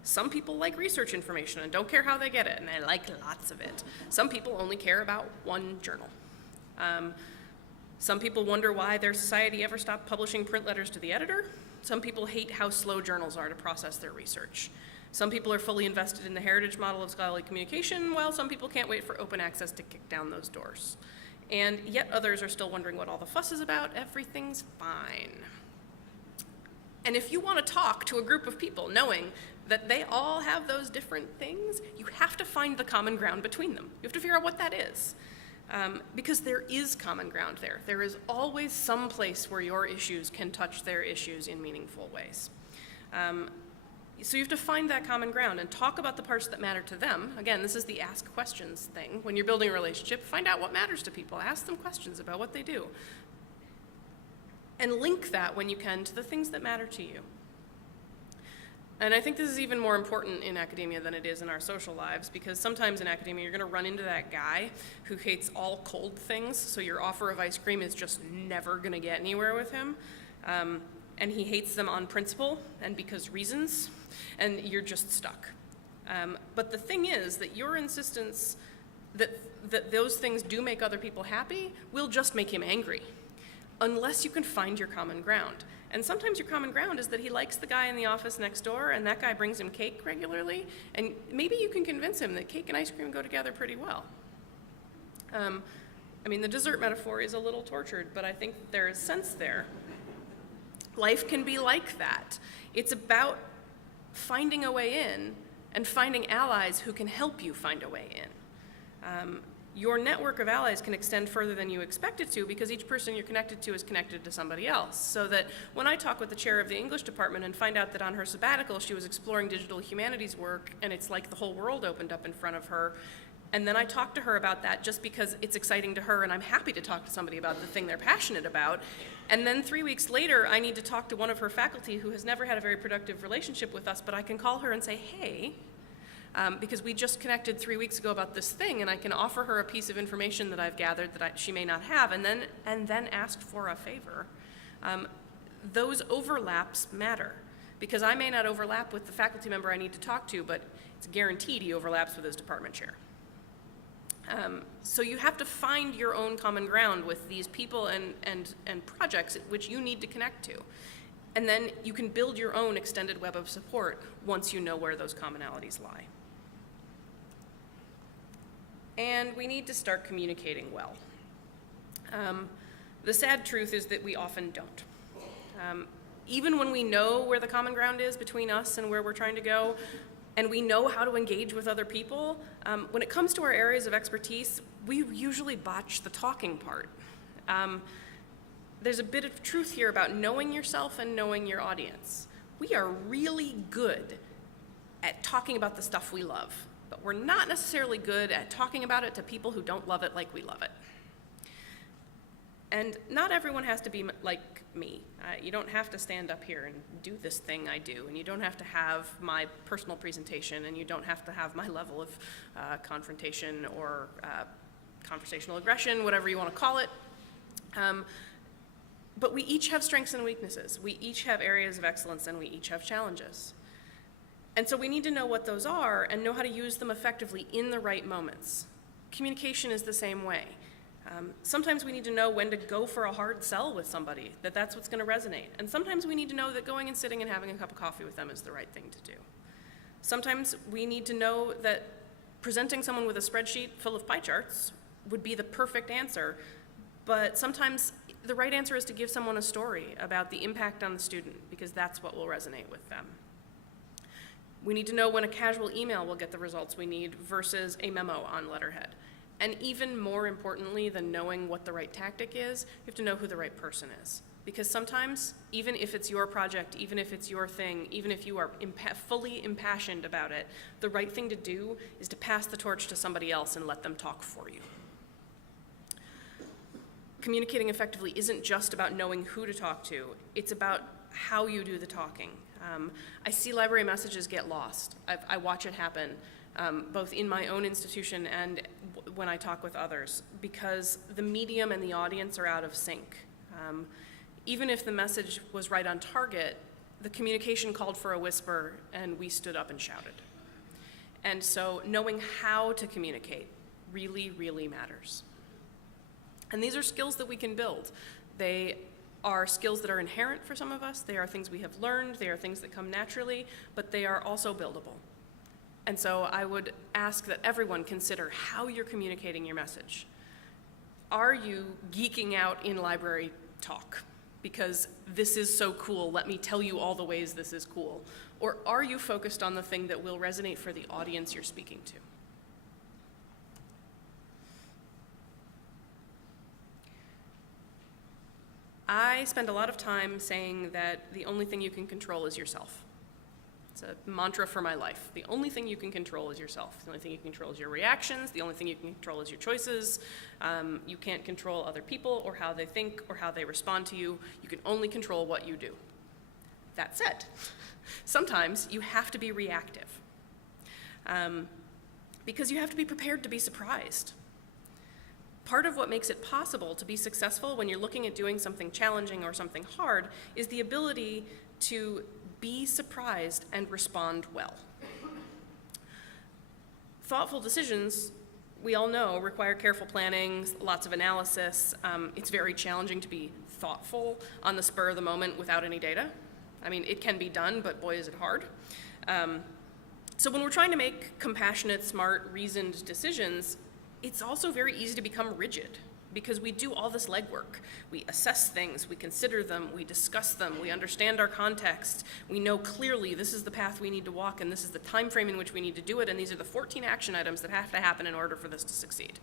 Some people like research information and don't care how they get it, and they like lots of it. Some people only care about one journal. Some people wonder why their society ever stopped publishing print letters to the editor. Some people hate how slow journals are to process their research. Some people are fully invested in the heritage model of scholarly communication, while some people can't wait for open access to kick down those doors. And yet others are still wondering what all the fuss is about. Everything's fine. And if you want to talk to a group of people knowing that they all have those different things, you have to find the common ground between them. You have to figure out what that is. Because there is common ground there. There is always some place where your issues can touch their issues in meaningful ways. So you have to find that common ground and talk about the parts that matter to them. Again, this is the ask questions thing. When you're building a relationship, find out what matters to people. Ask them questions about what they do. And link that when you can to the things that matter to you. And I think this is even more important in academia than it is in our social lives, because sometimes in academia you're going to run into that guy who hates all cold things, so your offer of ice cream is just never going to get anywhere with him. And he hates them on principle and because reasons, and you're just stuck. But the thing is that your insistence that those things do make other people happy will just make him angry, unless you can find your common ground. And sometimes your common ground is that he likes the guy in the office next door and that guy brings him cake regularly, and maybe you can convince him that cake and ice cream go together pretty well. I mean, the dessert metaphor is a little tortured, but I think there is sense there. Life can be like that. It's about finding a way in and finding allies who can help you find a way in. Your network of allies can extend further than you expect it to because each person you're connected to is connected to somebody else. So that when I talk with the chair of the English department and find out that on her sabbatical she was exploring digital humanities work and it's like the whole world opened up in front of her, and then I talk to her about that just because it's exciting to her and I'm happy to talk to somebody about the thing they're passionate about. And then 3 weeks later, I need to talk to one of her faculty who has never had a very productive relationship with us, but I can call her and say, hey, because we just connected 3 weeks ago about this thing, and I can offer her a piece of information that I've gathered that she may not have, and then ask for a favor. Those overlaps matter, because I may not overlap with the faculty member I need to talk to, but it's guaranteed he overlaps with his department chair. So you have to find your own common ground with these people and projects which you need to connect to. And then you can build your own extended web of support once you know where those commonalities lie. And we need to start communicating well. The sad truth is that we often don't. Even when we know where the common ground is between us and where we're trying to go, and we know how to engage with other people, when it comes to our areas of expertise, we usually botch the talking part. There's a bit of truth here about knowing yourself and knowing your audience. We are really good at talking about the stuff we love, but we're not necessarily good at talking about it to people who don't love it like we love it. And not everyone has to be like me. You don't have to stand up here and do this thing I do, and you don't have to have my personal presentation, and you don't have to have my level of confrontation or conversational aggression, whatever you want to call it. But we each have strengths and weaknesses. We each have areas of excellence, and we each have challenges. And so we need to know what those are and know how to use them effectively in the right moments. Communication is the same way. Sometimes we need to know when to go for a hard sell with somebody, that's what's going to resonate. And sometimes we need to know that going and sitting and having a cup of coffee with them is the right thing to do. Sometimes we need to know that presenting someone with a spreadsheet full of pie charts would be the perfect answer, but sometimes the right answer is to give someone a story about the impact on the student, because that's what will resonate with them. We need to know when a casual email will get the results we need versus a memo on letterhead. And even more importantly than knowing what the right tactic is, you have to know who the right person is. Because sometimes, even if it's your project, even if it's your thing, even if you are fully impassioned about it, the right thing to do is to pass the torch to somebody else and let them talk for you. Communicating effectively isn't just about knowing who to talk to, it's about how you do the talking. I see library messages get lost. I watch it happen. Both in my own institution and when I talk with others, because the medium and the audience are out of sync. Even if the message was right on target, the communication called for a whisper and we stood up and shouted. And so knowing how to communicate really, really matters. And these are skills that we can build. They are skills that are inherent for some of us. They are things we have learned. They are things that come naturally, but they are also buildable. And so I would ask that everyone consider how you're communicating your message. Are you geeking out in library talk? Because this is so cool, let me tell you all the ways this is cool. Or are you focused on the thing that will resonate for the audience you're speaking to? I spend a lot of time saying that the only thing you can control is yourself. It's a mantra for my life. The only thing you can control is yourself. The only thing you can control is your reactions. The only thing you can control is your choices. You can't control other people or how they think or how they respond to you. You can only control what you do. That said, sometimes you have to be reactive because you have to be prepared to be surprised. Part of what makes it possible to be successful when you're looking at doing something challenging or something hard is the ability to be surprised and respond well. Thoughtful decisions, we all know, require careful planning, lots of analysis. It's very challenging to be thoughtful on the spur of the moment without any data. I mean, it can be done, but boy, is it hard. So when we're trying to make compassionate, smart, reasoned decisions, it's also very easy to become rigid. because we do all this legwork. We assess things, we consider them, we discuss them, we understand our context, we know clearly this is the path we need to walk and this is the time frame in which we need to do it, and these are the 14 action items that have to happen in order for this to succeed.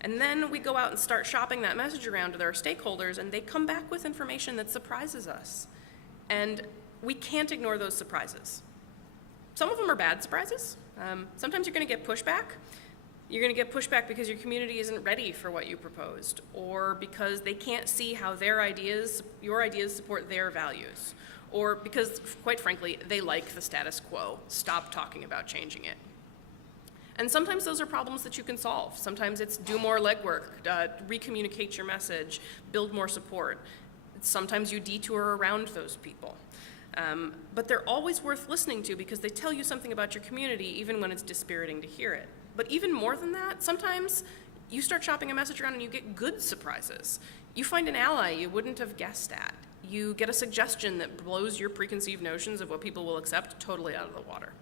And then we go out and start shopping that message around to our stakeholders, and they come back with information that surprises us. And we can't ignore those surprises. Some of them are bad surprises. Sometimes you're going to get pushback. You're going to get pushback because your community isn't ready for what you proposed, or because they can't see how your ideas support their values, or because, quite frankly, they like the status quo. Stop talking about changing it. And sometimes those are problems that you can solve. Sometimes it's do more legwork, recommunicate your message, build more support. Sometimes you detour around those people. But they're always worth listening to because they tell you something about your community, even when it's dispiriting to hear it. But even more than that, sometimes you start shopping a message around and you get good surprises. You find an ally you wouldn't have guessed at. You get a suggestion that blows your preconceived notions of what people will accept totally out of the water.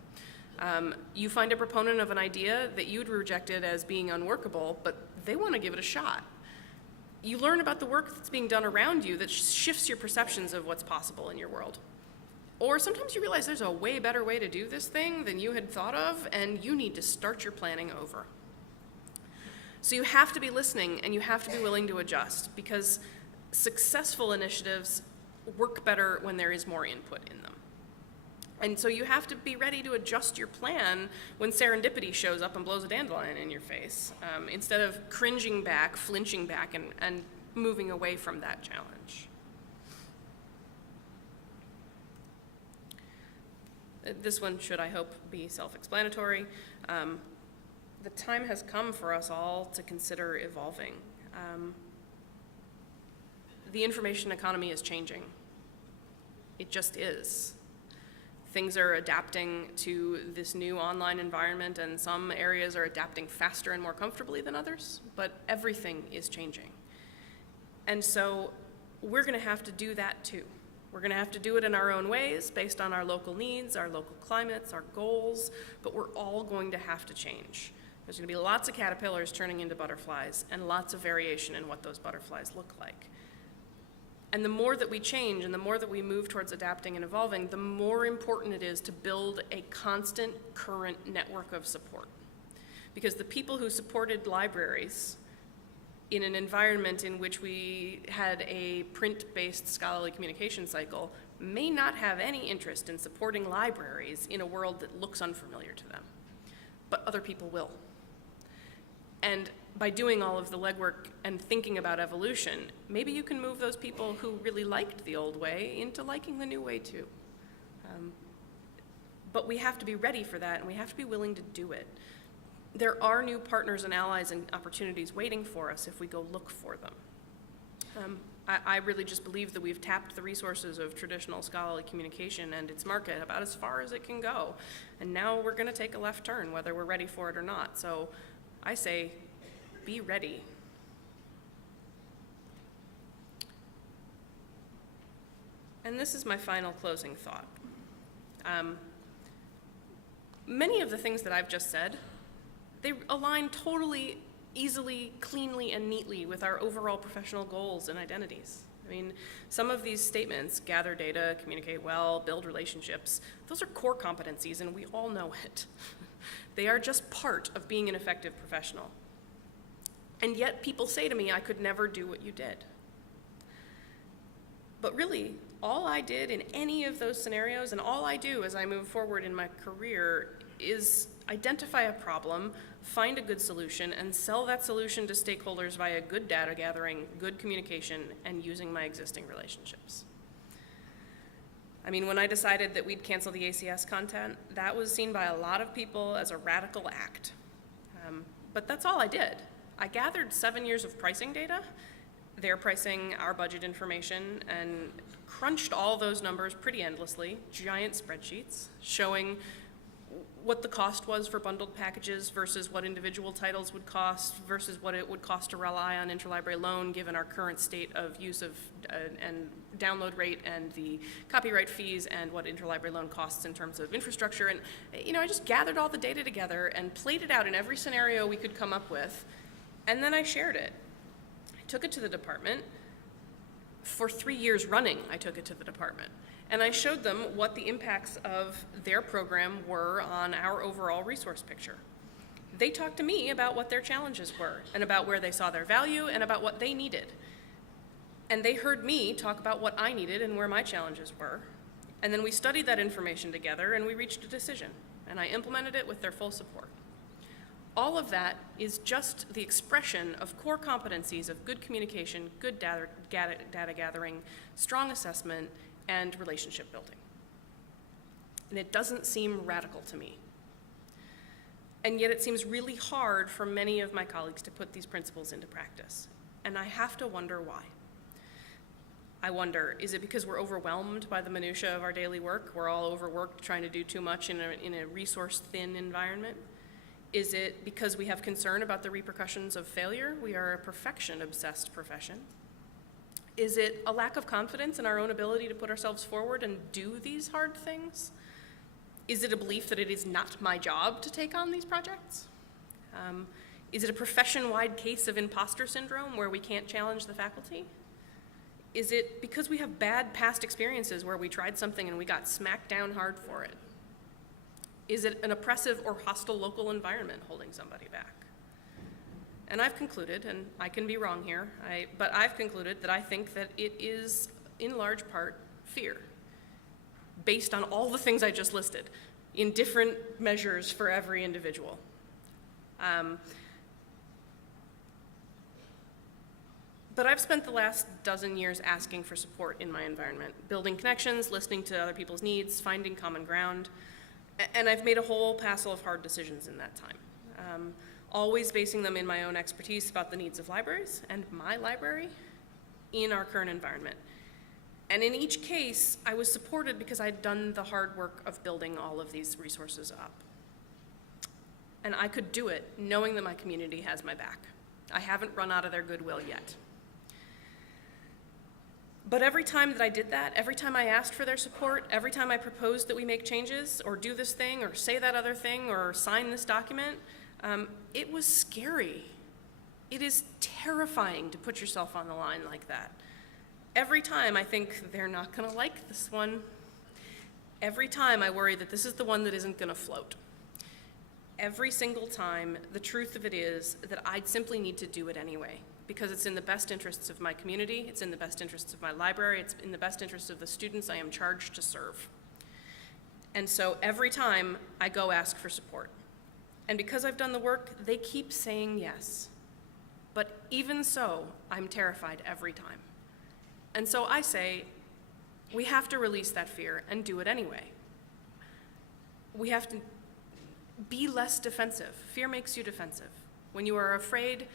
You find a proponent of an idea that you'd rejected as being unworkable, but they want to give it a shot. You learn about the work that's being done around you that shifts your perceptions of what's possible in your world. Or sometimes you realize there's a way better way to do this thing than you had thought of, and you need to start your planning over. So you have to be listening, and you have to be willing to adjust, because successful initiatives work better when there is more input in them. And so you have to be ready to adjust your plan when serendipity shows up and blows a dandelion in your face, instead of cringing back, flinching back, and moving away from that challenge. This one should, I hope, be self-explanatory. The time has come for us all to consider evolving. The information economy is changing. It just is. Things are adapting to this new online environment, and some areas are adapting faster and more comfortably than others, but everything is changing. And so we're going to have to do that too. We're going to have to do it in our own ways, based on our local needs, our local climates, our goals, but we're all going to have to change. There's going to be lots of caterpillars turning into butterflies, and lots of variation in what those butterflies look like. And the more that we change and the more that we move towards adapting and evolving, the more important it is to build a constant, current network of support. Because the people who supported libraries in an environment in which we had a print-based scholarly communication cycle may not have any interest in supporting libraries in a world that looks unfamiliar to them. But other people will. And by doing all of the legwork and thinking about evolution, maybe you can move those people who really liked the old way into liking the new way too. But we have to be ready for that, and we have to be willing to do it. There are new partners and allies and opportunities waiting for us if we go look for them. I really just believe that we've tapped the resources of traditional scholarly communication and its market about as far as it can go. And now we're going to take a left turn, whether we're ready for it or not. So I say, be ready. And this is my final closing thought. Many of the things that I've just said, they align totally, easily, cleanly, and neatly with our overall professional goals and identities. I mean, some of these statements, gather data, communicate well, build relationships, those are core competencies, and we all know it. They are just part of being an effective professional. And yet people say to me, I could never do what you did. But really, all I did in any of those scenarios, and all I do as I move forward in my career, is identify a problem, find a good solution, and sell that solution to stakeholders via good data gathering, good communication, and using my existing relationships. I mean, when I decided that we'd cancel the ACS content, that was seen by a lot of people as a radical act. But that's all I did. I gathered 7 years of pricing data, their pricing, our budget information, and crunched all those numbers pretty endlessly, giant spreadsheets, showing what the cost was for bundled packages versus what individual titles would cost versus what it would cost to rely on interlibrary loan given our current state of use of and download rate and the copyright fees and what interlibrary loan costs in terms of infrastructure. And I just gathered all the data together and played it out in every scenario we could come up with, and then I shared it. I took it to the department. For 3 years running, I took it to the department. And I showed them what the impacts of their program were on our overall resource picture. They talked to me about what their challenges were, and about where they saw their value, and about what they needed. And they heard me talk about what I needed and where my challenges were. And then we studied that information together, and we reached a decision. And I implemented it with their full support. All of that is just the expression of core competencies of good communication, good data gathering, strong assessment, and relationship building. And it doesn't seem radical to me. And yet it seems really hard for many of my colleagues to put these principles into practice. And I have to wonder why. I wonder, is it because we're overwhelmed by the minutia of our daily work? We're all overworked trying to do too much in a resource-thin environment? Is it because we have concern about the repercussions of failure? We are a perfection-obsessed profession. Is it a lack of confidence in our own ability to put ourselves forward and do these hard things? Is it a belief that it is not my job to take on these projects? Is it a profession-wide case of imposter syndrome where we can't challenge the faculty? Is it because we have bad past experiences where we tried something and we got smacked down hard for it? Is it an oppressive or hostile local environment holding somebody back? And I've concluded, and I can be wrong here, but I've concluded that I think that it is, in large part, fear, based on all the things I just listed, in different measures for every individual. But I've spent the last dozen years asking for support in my environment, building connections, listening to other people's needs, finding common ground, and I've made a whole passel of hard decisions in that time, always basing them in my own expertise about the needs of libraries and my library in our current environment. And in each case, I was supported because I'd done the hard work of building all of these resources up. And I could do it knowing that my community has my back. I haven't run out of their goodwill yet. But every time that I did that, every time I asked for their support, every time I proposed that we make changes or do this thing or say that other thing or sign this document, it was scary. It is terrifying to put yourself on the line like that. Every time I think they're not gonna like this one. Every time I worry that this is the one that isn't gonna float. Every single time, the truth of it is that I'd simply need to do it anyway, because it's in the best interests of my community, it's in the best interests of my library, it's in the best interests of the students I am charged to serve. And so every time I go ask for support. And because I've done the work, they keep saying yes. But even so, I'm terrified every time. And so I say, we have to release that fear and do it anyway. We have to be less defensive. Fear makes you defensive. When you are afraid,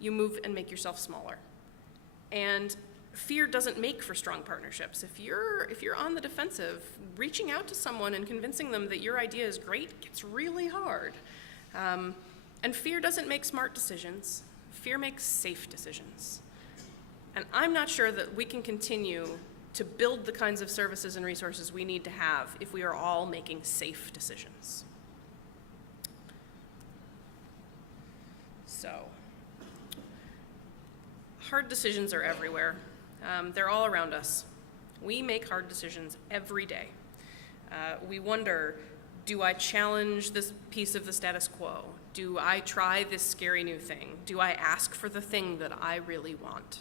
you move and make yourself smaller. And fear doesn't make for strong partnerships. If you're on the defensive, reaching out to someone and convincing them that your idea is great gets really hard. And fear doesn't make smart decisions. Fear makes safe decisions. And I'm not sure that we can continue to build the kinds of services and resources we need to have if we are all making safe decisions. So, hard decisions are everywhere. They're all around us. We make hard decisions every day. We wonder, do I challenge this piece of the status quo? Do I try this scary new thing? Do I ask for the thing that I really want?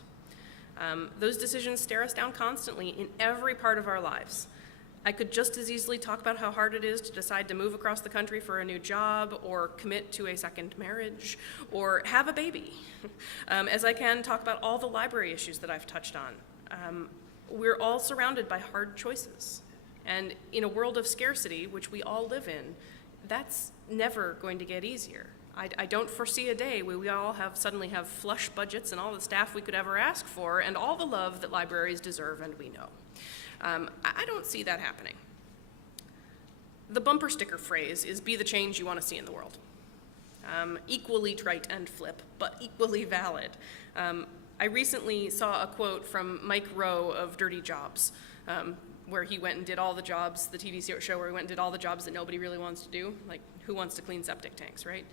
Those decisions stare us down constantly in every part of our lives. I could just as easily talk about how hard it is to decide to move across the country for a new job, or commit to a second marriage, or have a baby, as I can talk about all the library issues that I've touched on. We're all surrounded by hard choices. And in a world of scarcity, which we all live in, that's never going to get easier. I don't foresee a day where we all suddenly have flush budgets and all the staff we could ever ask for and all the love that libraries deserve and we know. I don't see that happening. The bumper sticker phrase is "be the change you want to see in the world." Equally trite and flip, but equally valid. I recently saw a quote from Mike Rowe of Dirty Jobs, where he went and did all the jobs, the TV show where he went and did all the jobs that nobody really wants to do, like who wants to clean septic tanks, right?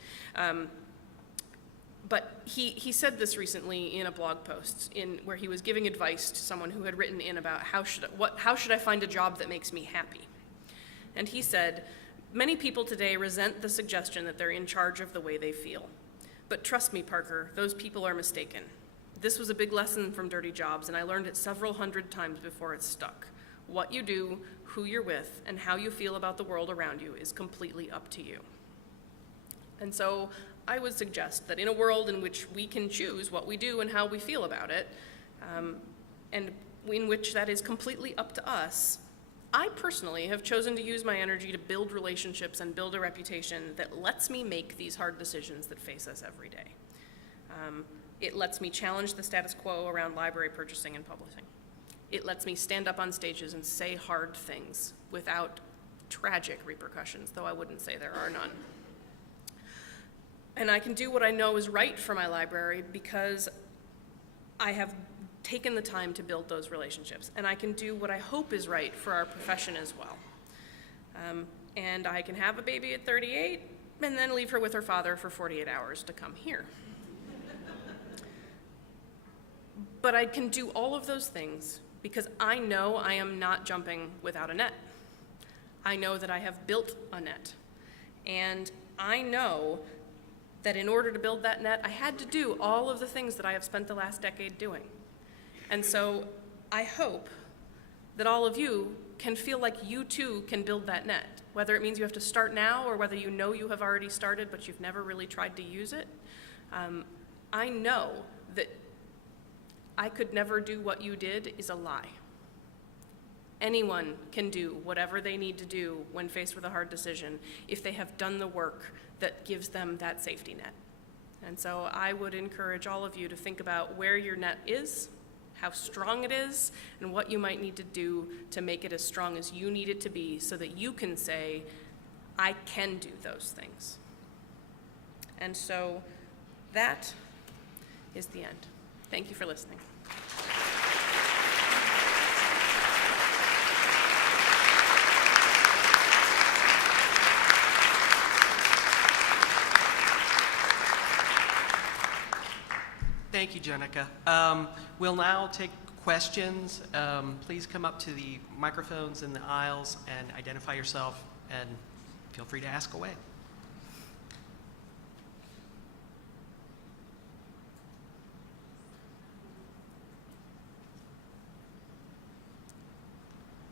But he said this recently in a blog post where he was giving advice to someone who had written in about how should I find a job that makes me happy? And he said, many people today resent the suggestion that they're in charge of the way they feel. But trust me, Parker, those people are mistaken. This was a big lesson from Dirty Jobs, and I learned it several hundred times before it stuck. What you do, who you're with, and how you feel about the world around you is completely up to you. And so I would suggest that in a world in which we can choose what we do and how we feel about it, and in which that is completely up to us, I personally have chosen to use my energy to build relationships and build a reputation that lets me make these hard decisions that face us every day. It lets me challenge the status quo around library purchasing and publishing. It lets me stand up on stages and say hard things without tragic repercussions, though I wouldn't say there are none. And I can do what I know is right for my library because I have taken the time to build those relationships. And I can do what I hope is right for our profession as well. And I can have a baby at 38 and then leave her with her father for 48 hours to come here. But I can do all of those things because I know I am not jumping without a net. I know that I have built a net. And I know that in order to build that net, I had to do all of the things that I have spent the last decade doing. And so I hope that all of you can feel like you too can build that net, whether it means you have to start now or whether you know you have already started but you've never really tried to use it. I know that I could never do what you did is a lie. Anyone can do whatever they need to do when faced with a hard decision if they have done the work that gives them that safety net. And so I would encourage all of you to think about where your net is, how strong it is, and what you might need to do to make it as strong as you need it to be so that you can say, I can do those things. And so that is the end. Thank you for listening. Thank you, Jenica. We'll now take questions. Please come up to the microphones in the aisles and identify yourself, and feel free to ask away.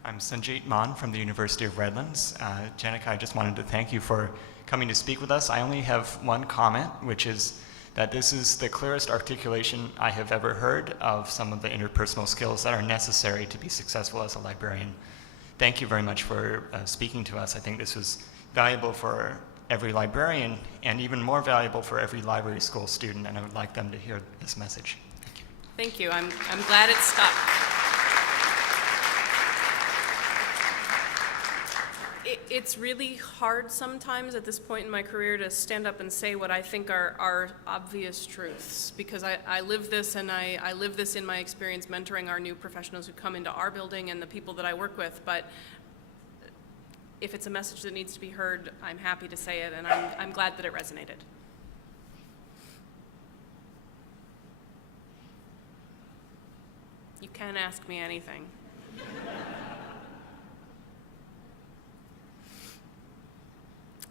I'm Sanjit Maan from the University of Redlands. Jenica, I just wanted to thank you for coming to speak with us. I only have one comment, which is that this is the clearest articulation I have ever heard of some of the interpersonal skills that are necessary to be successful as a librarian. Thank you very much for speaking to us. I think this was valuable for every librarian and even more valuable for every library school student, and I would like them to hear this message. Thank you. Thank you. I'm glad it stuck. It's really hard sometimes at this point in my career to stand up and say what I think are obvious truths, because I live this, and I live this in my experience mentoring our new professionals who come into our building and the people that I work with. But if it's a message that needs to be heard, I'm happy to say it, and I'm glad that it resonated. You can ask me anything.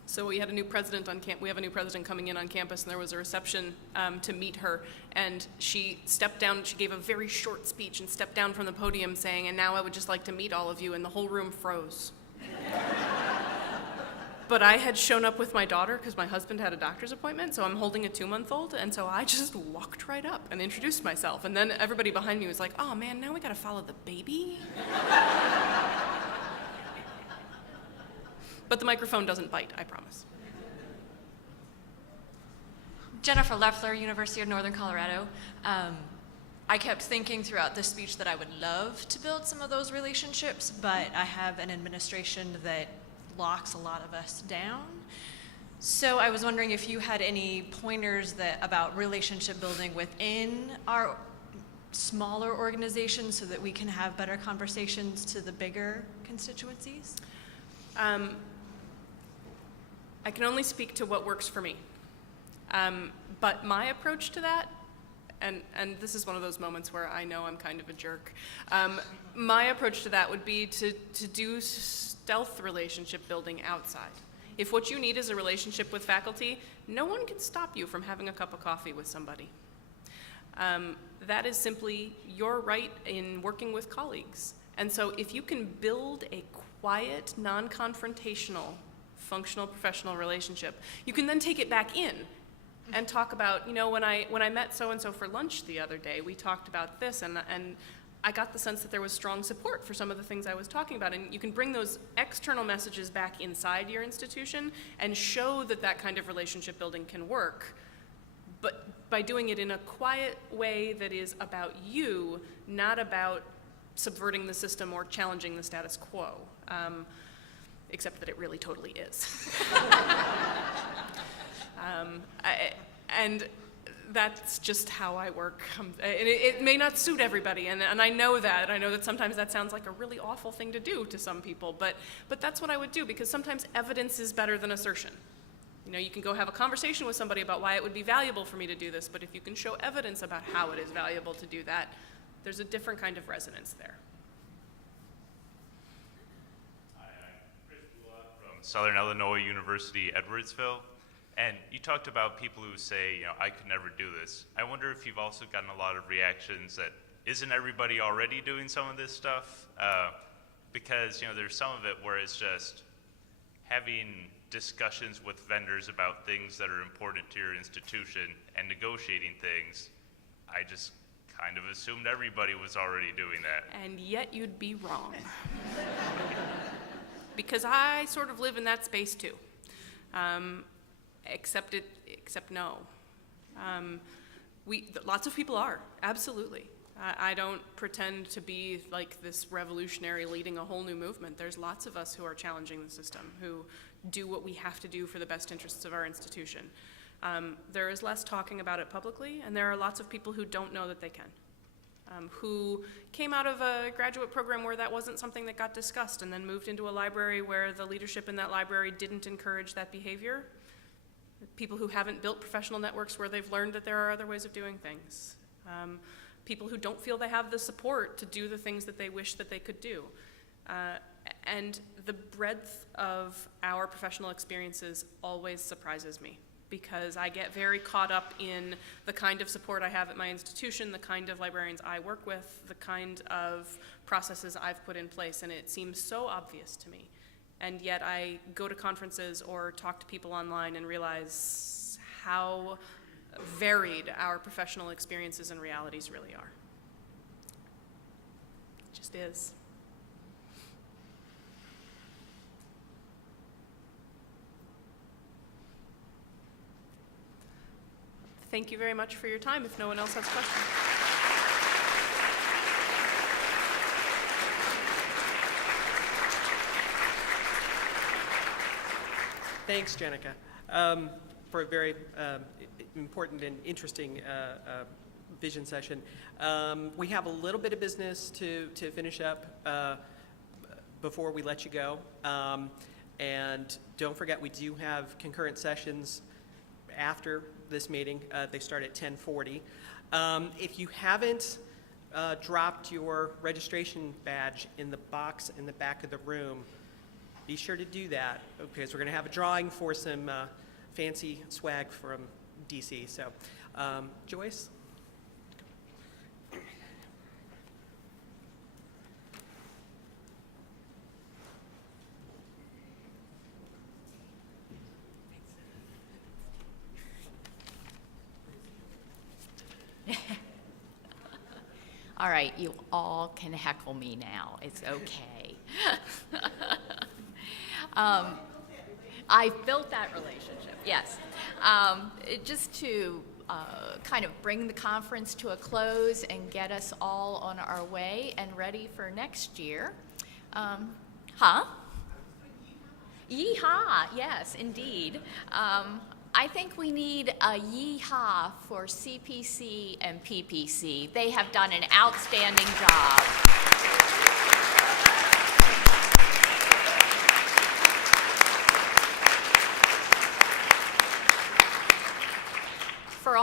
So we had a new president on we have a new president coming in on campus, and there was a reception to meet her, and she stepped down. She gave a very short speech and stepped down from the podium saying, "And now I would just like to meet all of you," and the whole room froze. But I had shown up with my daughter because my husband had a doctor's appointment, so I'm holding a 2-month-old, and so I just walked right up and introduced myself, and then everybody behind me was like, "Oh man, now we gotta follow the baby?" But the microphone doesn't bite, I promise. Jennifer Leffler, University of Northern Colorado. I kept thinking throughout this speech that I would love to build some of those relationships, but I have an administration that locks a lot of us down. So I was wondering if you had any pointers about relationship building within our smaller organizations so that we can have better conversations to the bigger constituencies? I can only speak to what works for me. But my approach to that, and this is one of those moments where I know I'm kind of a jerk, my approach to that would be to do stealth relationship building outside. If what you need is a relationship with faculty, no one can stop you from having a cup of coffee with somebody. That is simply your right in working with colleagues. And so if you can build a quiet, non-confrontational, functional professional relationship, you can then take it back in and talk about, you know, when I met so-and-so for lunch the other day, we talked about this, and I got the sense that there was strong support for some of the things I was talking about. And you can bring those external messages back inside your institution and show that that kind of relationship building can work, but by doing it in a quiet way that is about you, not about subverting the system or challenging the status quo, except that it really totally is. And that's just how I work. It may not suit everybody, and I know that. I know that sometimes that sounds like a really awful thing to do to some people, but that's what I would do, because sometimes evidence is better than assertion. You know, you can go have a conversation with somebody about why it would be valuable for me to do this, but if you can show evidence about how it is valuable to do that, there's a different kind of resonance there. Hi, I'm Chris Bullock from Southern Illinois University, Edwardsville. And you talked about people who say, you know, I could never do this. I wonder if you've also gotten a lot of reactions that isn't everybody already doing some of this stuff? Because, you know, there's some of it where it's just having discussions with vendors about things that are important to your institution and negotiating things. I just kind of assumed everybody was already doing that. And yet you'd be wrong. Because I sort of live in that space too. Except no. Lots of people are, absolutely. I don't pretend to be like this revolutionary leading a whole new movement. There's lots of us who are challenging the system, who do what we have to do for the best interests of our institution. There is less talking about it publicly, and there are lots of people who don't know that they can, who came out of a graduate program where that wasn't something that got discussed, and then moved into a library where the leadership in that library didn't encourage that behavior. People who haven't built professional networks where they've learned that there are other ways of doing things. People who don't feel they have the support to do the things that they wish that they could do. And the breadth of our professional experiences always surprises me, because I get very caught up in the kind of support I have at my institution, the kind of librarians I work with, the kind of processes I've put in place, and it seems so obvious to me. And yet I go to conferences or talk to people online and realize how varied our professional experiences and realities really are. It just is. Thank you very much for your time, if no one else has questions. Thanks, Jenica, for a very important and interesting vision session. We have a little bit of business to finish up before we let you go. And don't forget, we do have concurrent sessions after this meeting. They start at 10:40. If you haven't dropped your registration badge in the box in the back of the room, be sure to do that, because we're going to have a drawing for some fancy swag from DC. So, Joyce? All right, you all can heckle me now. It's okay. I built that relationship, yes. Just to kind of bring the conference to a close and get us all on our way and ready for next year. Yeehaw, yes, indeed. I think we need a yeehaw for CPC and PPC. They have done an outstanding job.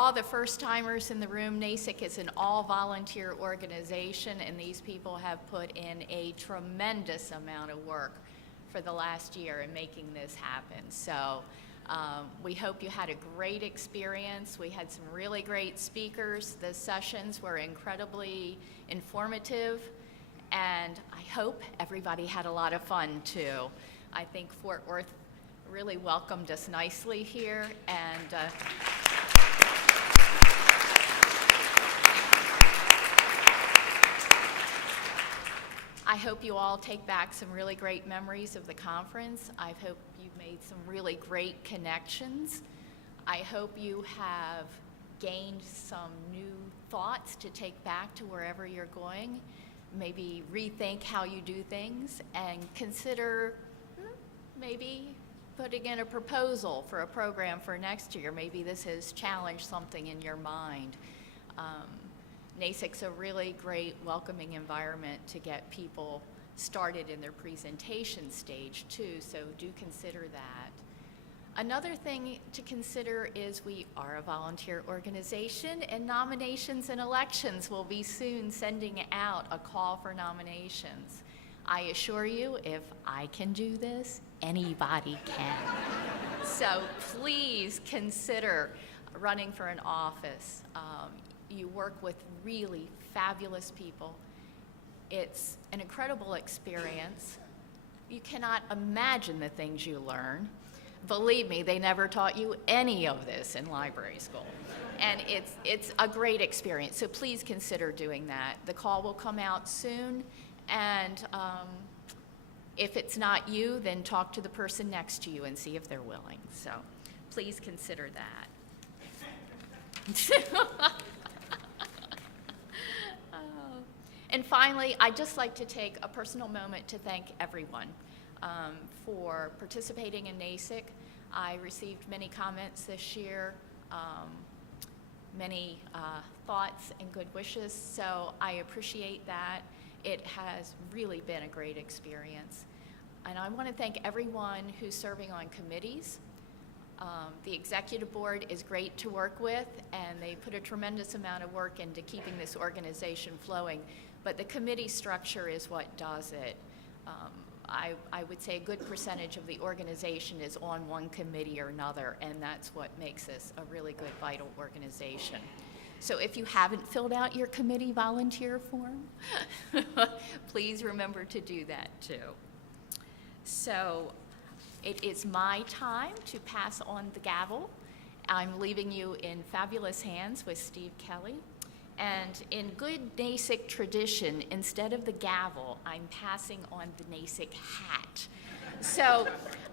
all the first-timers in the room, NASIG is an all-volunteer organization, and these people have put in a tremendous amount of work for the last year in making this happen. So we hope you had a great experience. We had some really great speakers. The sessions were incredibly informative, and I hope everybody had a lot of fun too. I think Fort Worth really welcomed us nicely here, and I hope you all take back some really great memories of the conference. I hope you've made some really great connections. I hope you have gained some new thoughts to take back to wherever you're going. Maybe rethink how you do things and consider maybe putting in a proposal for a program for next year. Maybe this has challenged something in your mind. NASIG's a really great welcoming environment to get people started in their presentation stage too, so do consider that. Another thing to consider is we are a volunteer organization, and nominations and elections will be soon sending out a call for nominations. I assure you, if I can do this, anybody can. So please consider running for an office. You work with really fabulous people. It's an incredible experience. You cannot imagine the things you learn. Believe me, they never taught you any of this in library school. And it's a great experience, so please consider doing that. The call will come out soon, and if it's not you, then talk to the person next to you and see if they're willing. So please consider that. And finally, I'd just like to take a personal moment to thank everyone for participating in NASIG. I received many comments this year, many thoughts and good wishes, so I appreciate that. It has really been a great experience. And I want to thank everyone who's serving on committees. The executive board is great to work with, and they put a tremendous amount of work into keeping this organization flowing. But the committee structure is what does it. I would say a good percentage of the organization is on one committee or another, and that's what makes this a really good, vital organization. So if you haven't filled out your committee volunteer form, please remember to do that too. So it is my time to pass on the gavel. I'm leaving you in fabulous hands with Steve Kelly. And in good NASIG tradition, instead of the gavel, I'm passing on the NASIG hat. So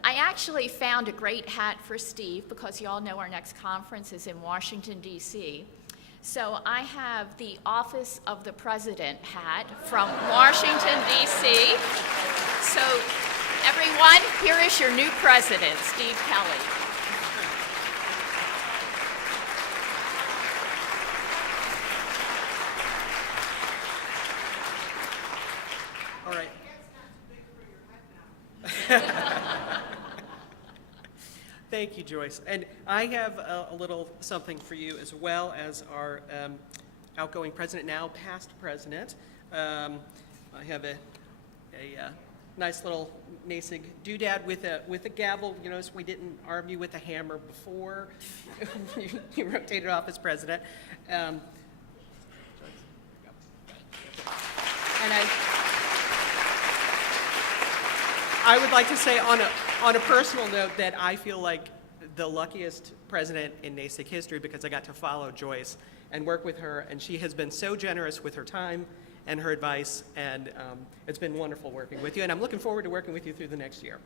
I actually found a great hat for Steve, because you all know our next conference is in Washington, D.C. So I have the Office of the President hat from Washington, D.C. So everyone, here is your new president, Steve Kelly. All right. Thank you, Joyce. And I have a little something for you, as well as our outgoing president, now past president. I have a nice little NASIG doodad with a gavel. You notice we didn't arm you with a hammer before you rotated off as president. And I would like to say on a personal note that I feel like the luckiest president in NASIG history, because I got to follow Joyce and work with her, and she has been so generous with her time and her advice, and it's been wonderful working with you, and I'm looking forward to working with you through the next year.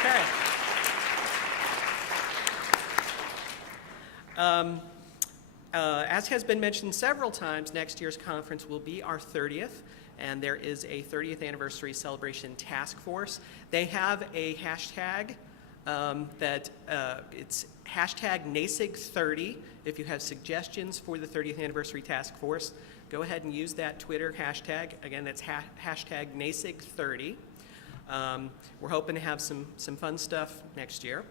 Okay. As has been mentioned several times, next year's conference will be our 30th, and there is a 30th anniversary celebration task force. They have a hashtag that it's hashtag NASIG30. If you have suggestions for the 30th anniversary task force, go ahead and use that Twitter hashtag. Again, that's hashtag NASIG30. We're hoping to have some fun stuff next year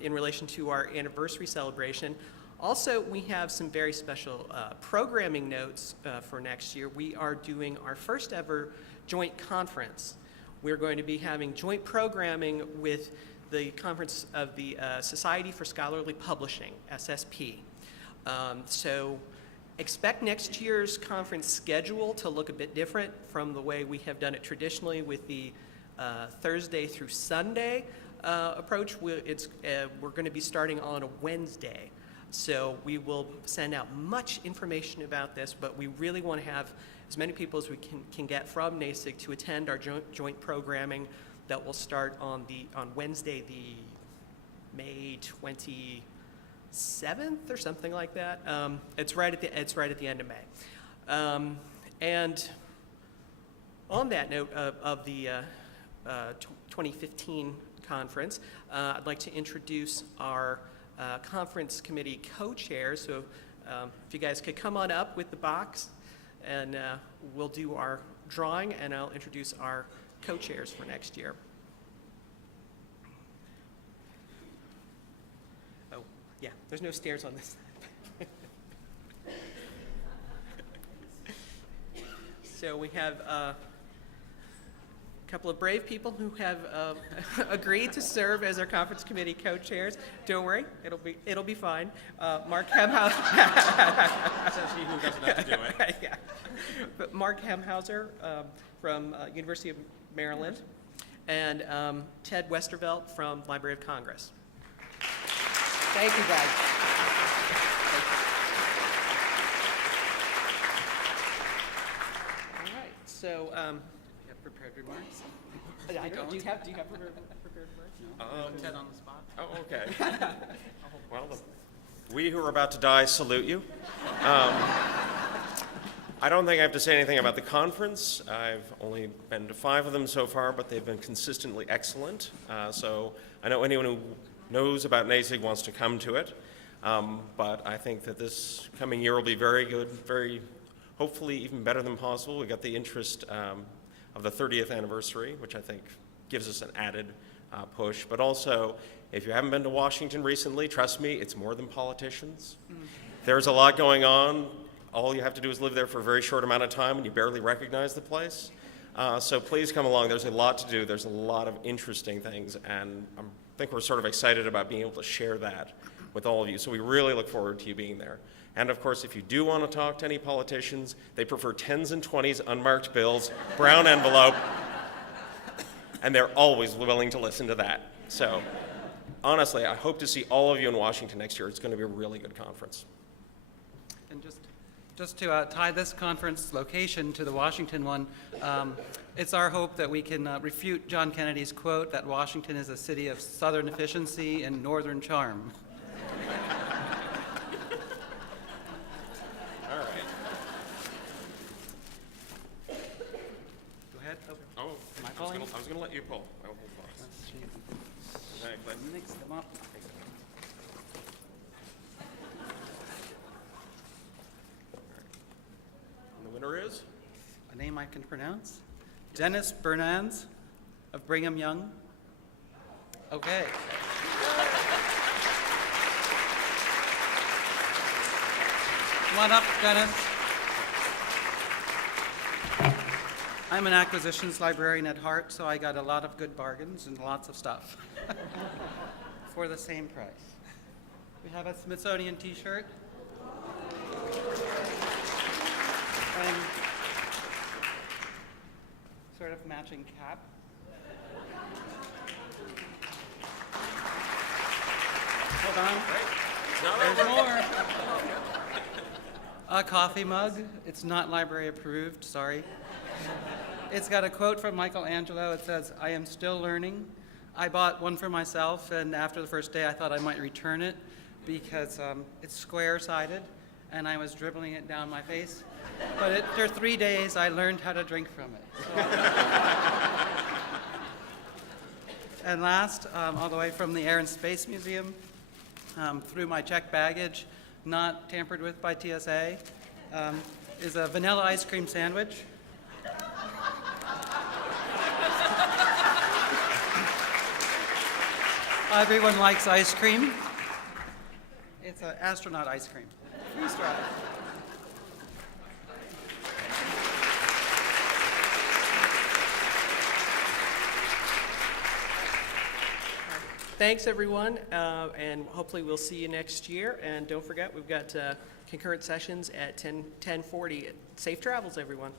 in relation to our anniversary celebration. Also, we have some very special programming notes for next year. We are doing our first ever joint conference. We're going to be having joint programming with the Conference of the Society for Scholarly Publishing, SSP. So expect next year's conference schedule to look a bit different from the way we have done it traditionally with the Thursday through Sunday approach. We're going to be starting on a Wednesday. So we will send out much information about this, but we really want to have as many people as we can get from NASIG to attend our joint programming that will start on Wednesday, the May 27th or something like that. It's right at the end of May. And on that note of the 2015 conference, I'd like to introduce our conference committee co-chairs. So if you guys could come on up with the box, and we'll do our drawing, and I'll introduce our co-chairs for next year. Oh, yeah, there's no stairs on this side. So we have a couple of brave people who have agreed to serve as our conference committee co-chairs. Don't worry, it'll be fine. Mark Hemhauser. Says he who doesn't have to do it. Yeah. But Mark Hemhauser from University of Maryland, and Ted Westervelt from Library of Congress. Thank you, guys. All right. So. You have prepared remarks? I don't. Do you have prepared remarks? Ted on the spot. Oh, okay. Well, we who are about to die salute you. I don't think I have to say anything about the conference. I've only been to 5 of them so far, but they've been consistently excellent. So I know anyone who knows about NASIG wants to come to it. But I think that this coming year will be very good, very hopefully even better than possible. We got the interest of the 30th anniversary, which I think gives us an added push. But also, if you haven't been to Washington recently, trust me, it's more than politicians. There's a lot going on. All you have to do is live there for a very short amount of time and you barely recognize the place. So please come along. There's a lot to do. There's a lot of interesting things, and I think we're sort of excited about being able to share that with all of you. So we really look forward to you being there. And of course, if you do want to talk to any politicians, they prefer 10s and 20s, unmarked bills, brown envelope, and they're always willing to listen to that. So honestly, I hope to see all of you in Washington next year. It's going to be a really good conference. And just to tie this conference location to the Washington one, it's our hope that we can refute John Kennedy's quote that Washington is a city of southern efficiency and northern charm. All right. Go ahead. Oh, Am I I was calling? going to let you pull. I will hold fast. Exactly. Mix them up. And the winner is? A name I can pronounce. Dennis Bernanz of Brigham Young. Okay. Come on up, Dennis. I'm an acquisitions librarian at heart, so I got a lot of good bargains and lots of stuff for the same price. We have a Smithsonian t-shirt. And sort of matching cap. Hold on. There's more. A coffee mug. It's not library approved, sorry. It's got a quote from Michelangelo. It says, "I am still learning." I bought one for myself, and after the first day I thought I might return it because it's square-sided, and I was dribbling it down my face. But after 3 days, I learned how to drink from it. So. And last, all the way from the Air and Space Museum, through my checked baggage, not tampered with by TSA, is a vanilla ice cream sandwich. Everyone likes ice cream. It's an astronaut ice cream. Freeze dry. Thanks, everyone, and hopefully we'll see you next year. And don't forget, we've got concurrent sessions at 10:40. Safe travels, everyone.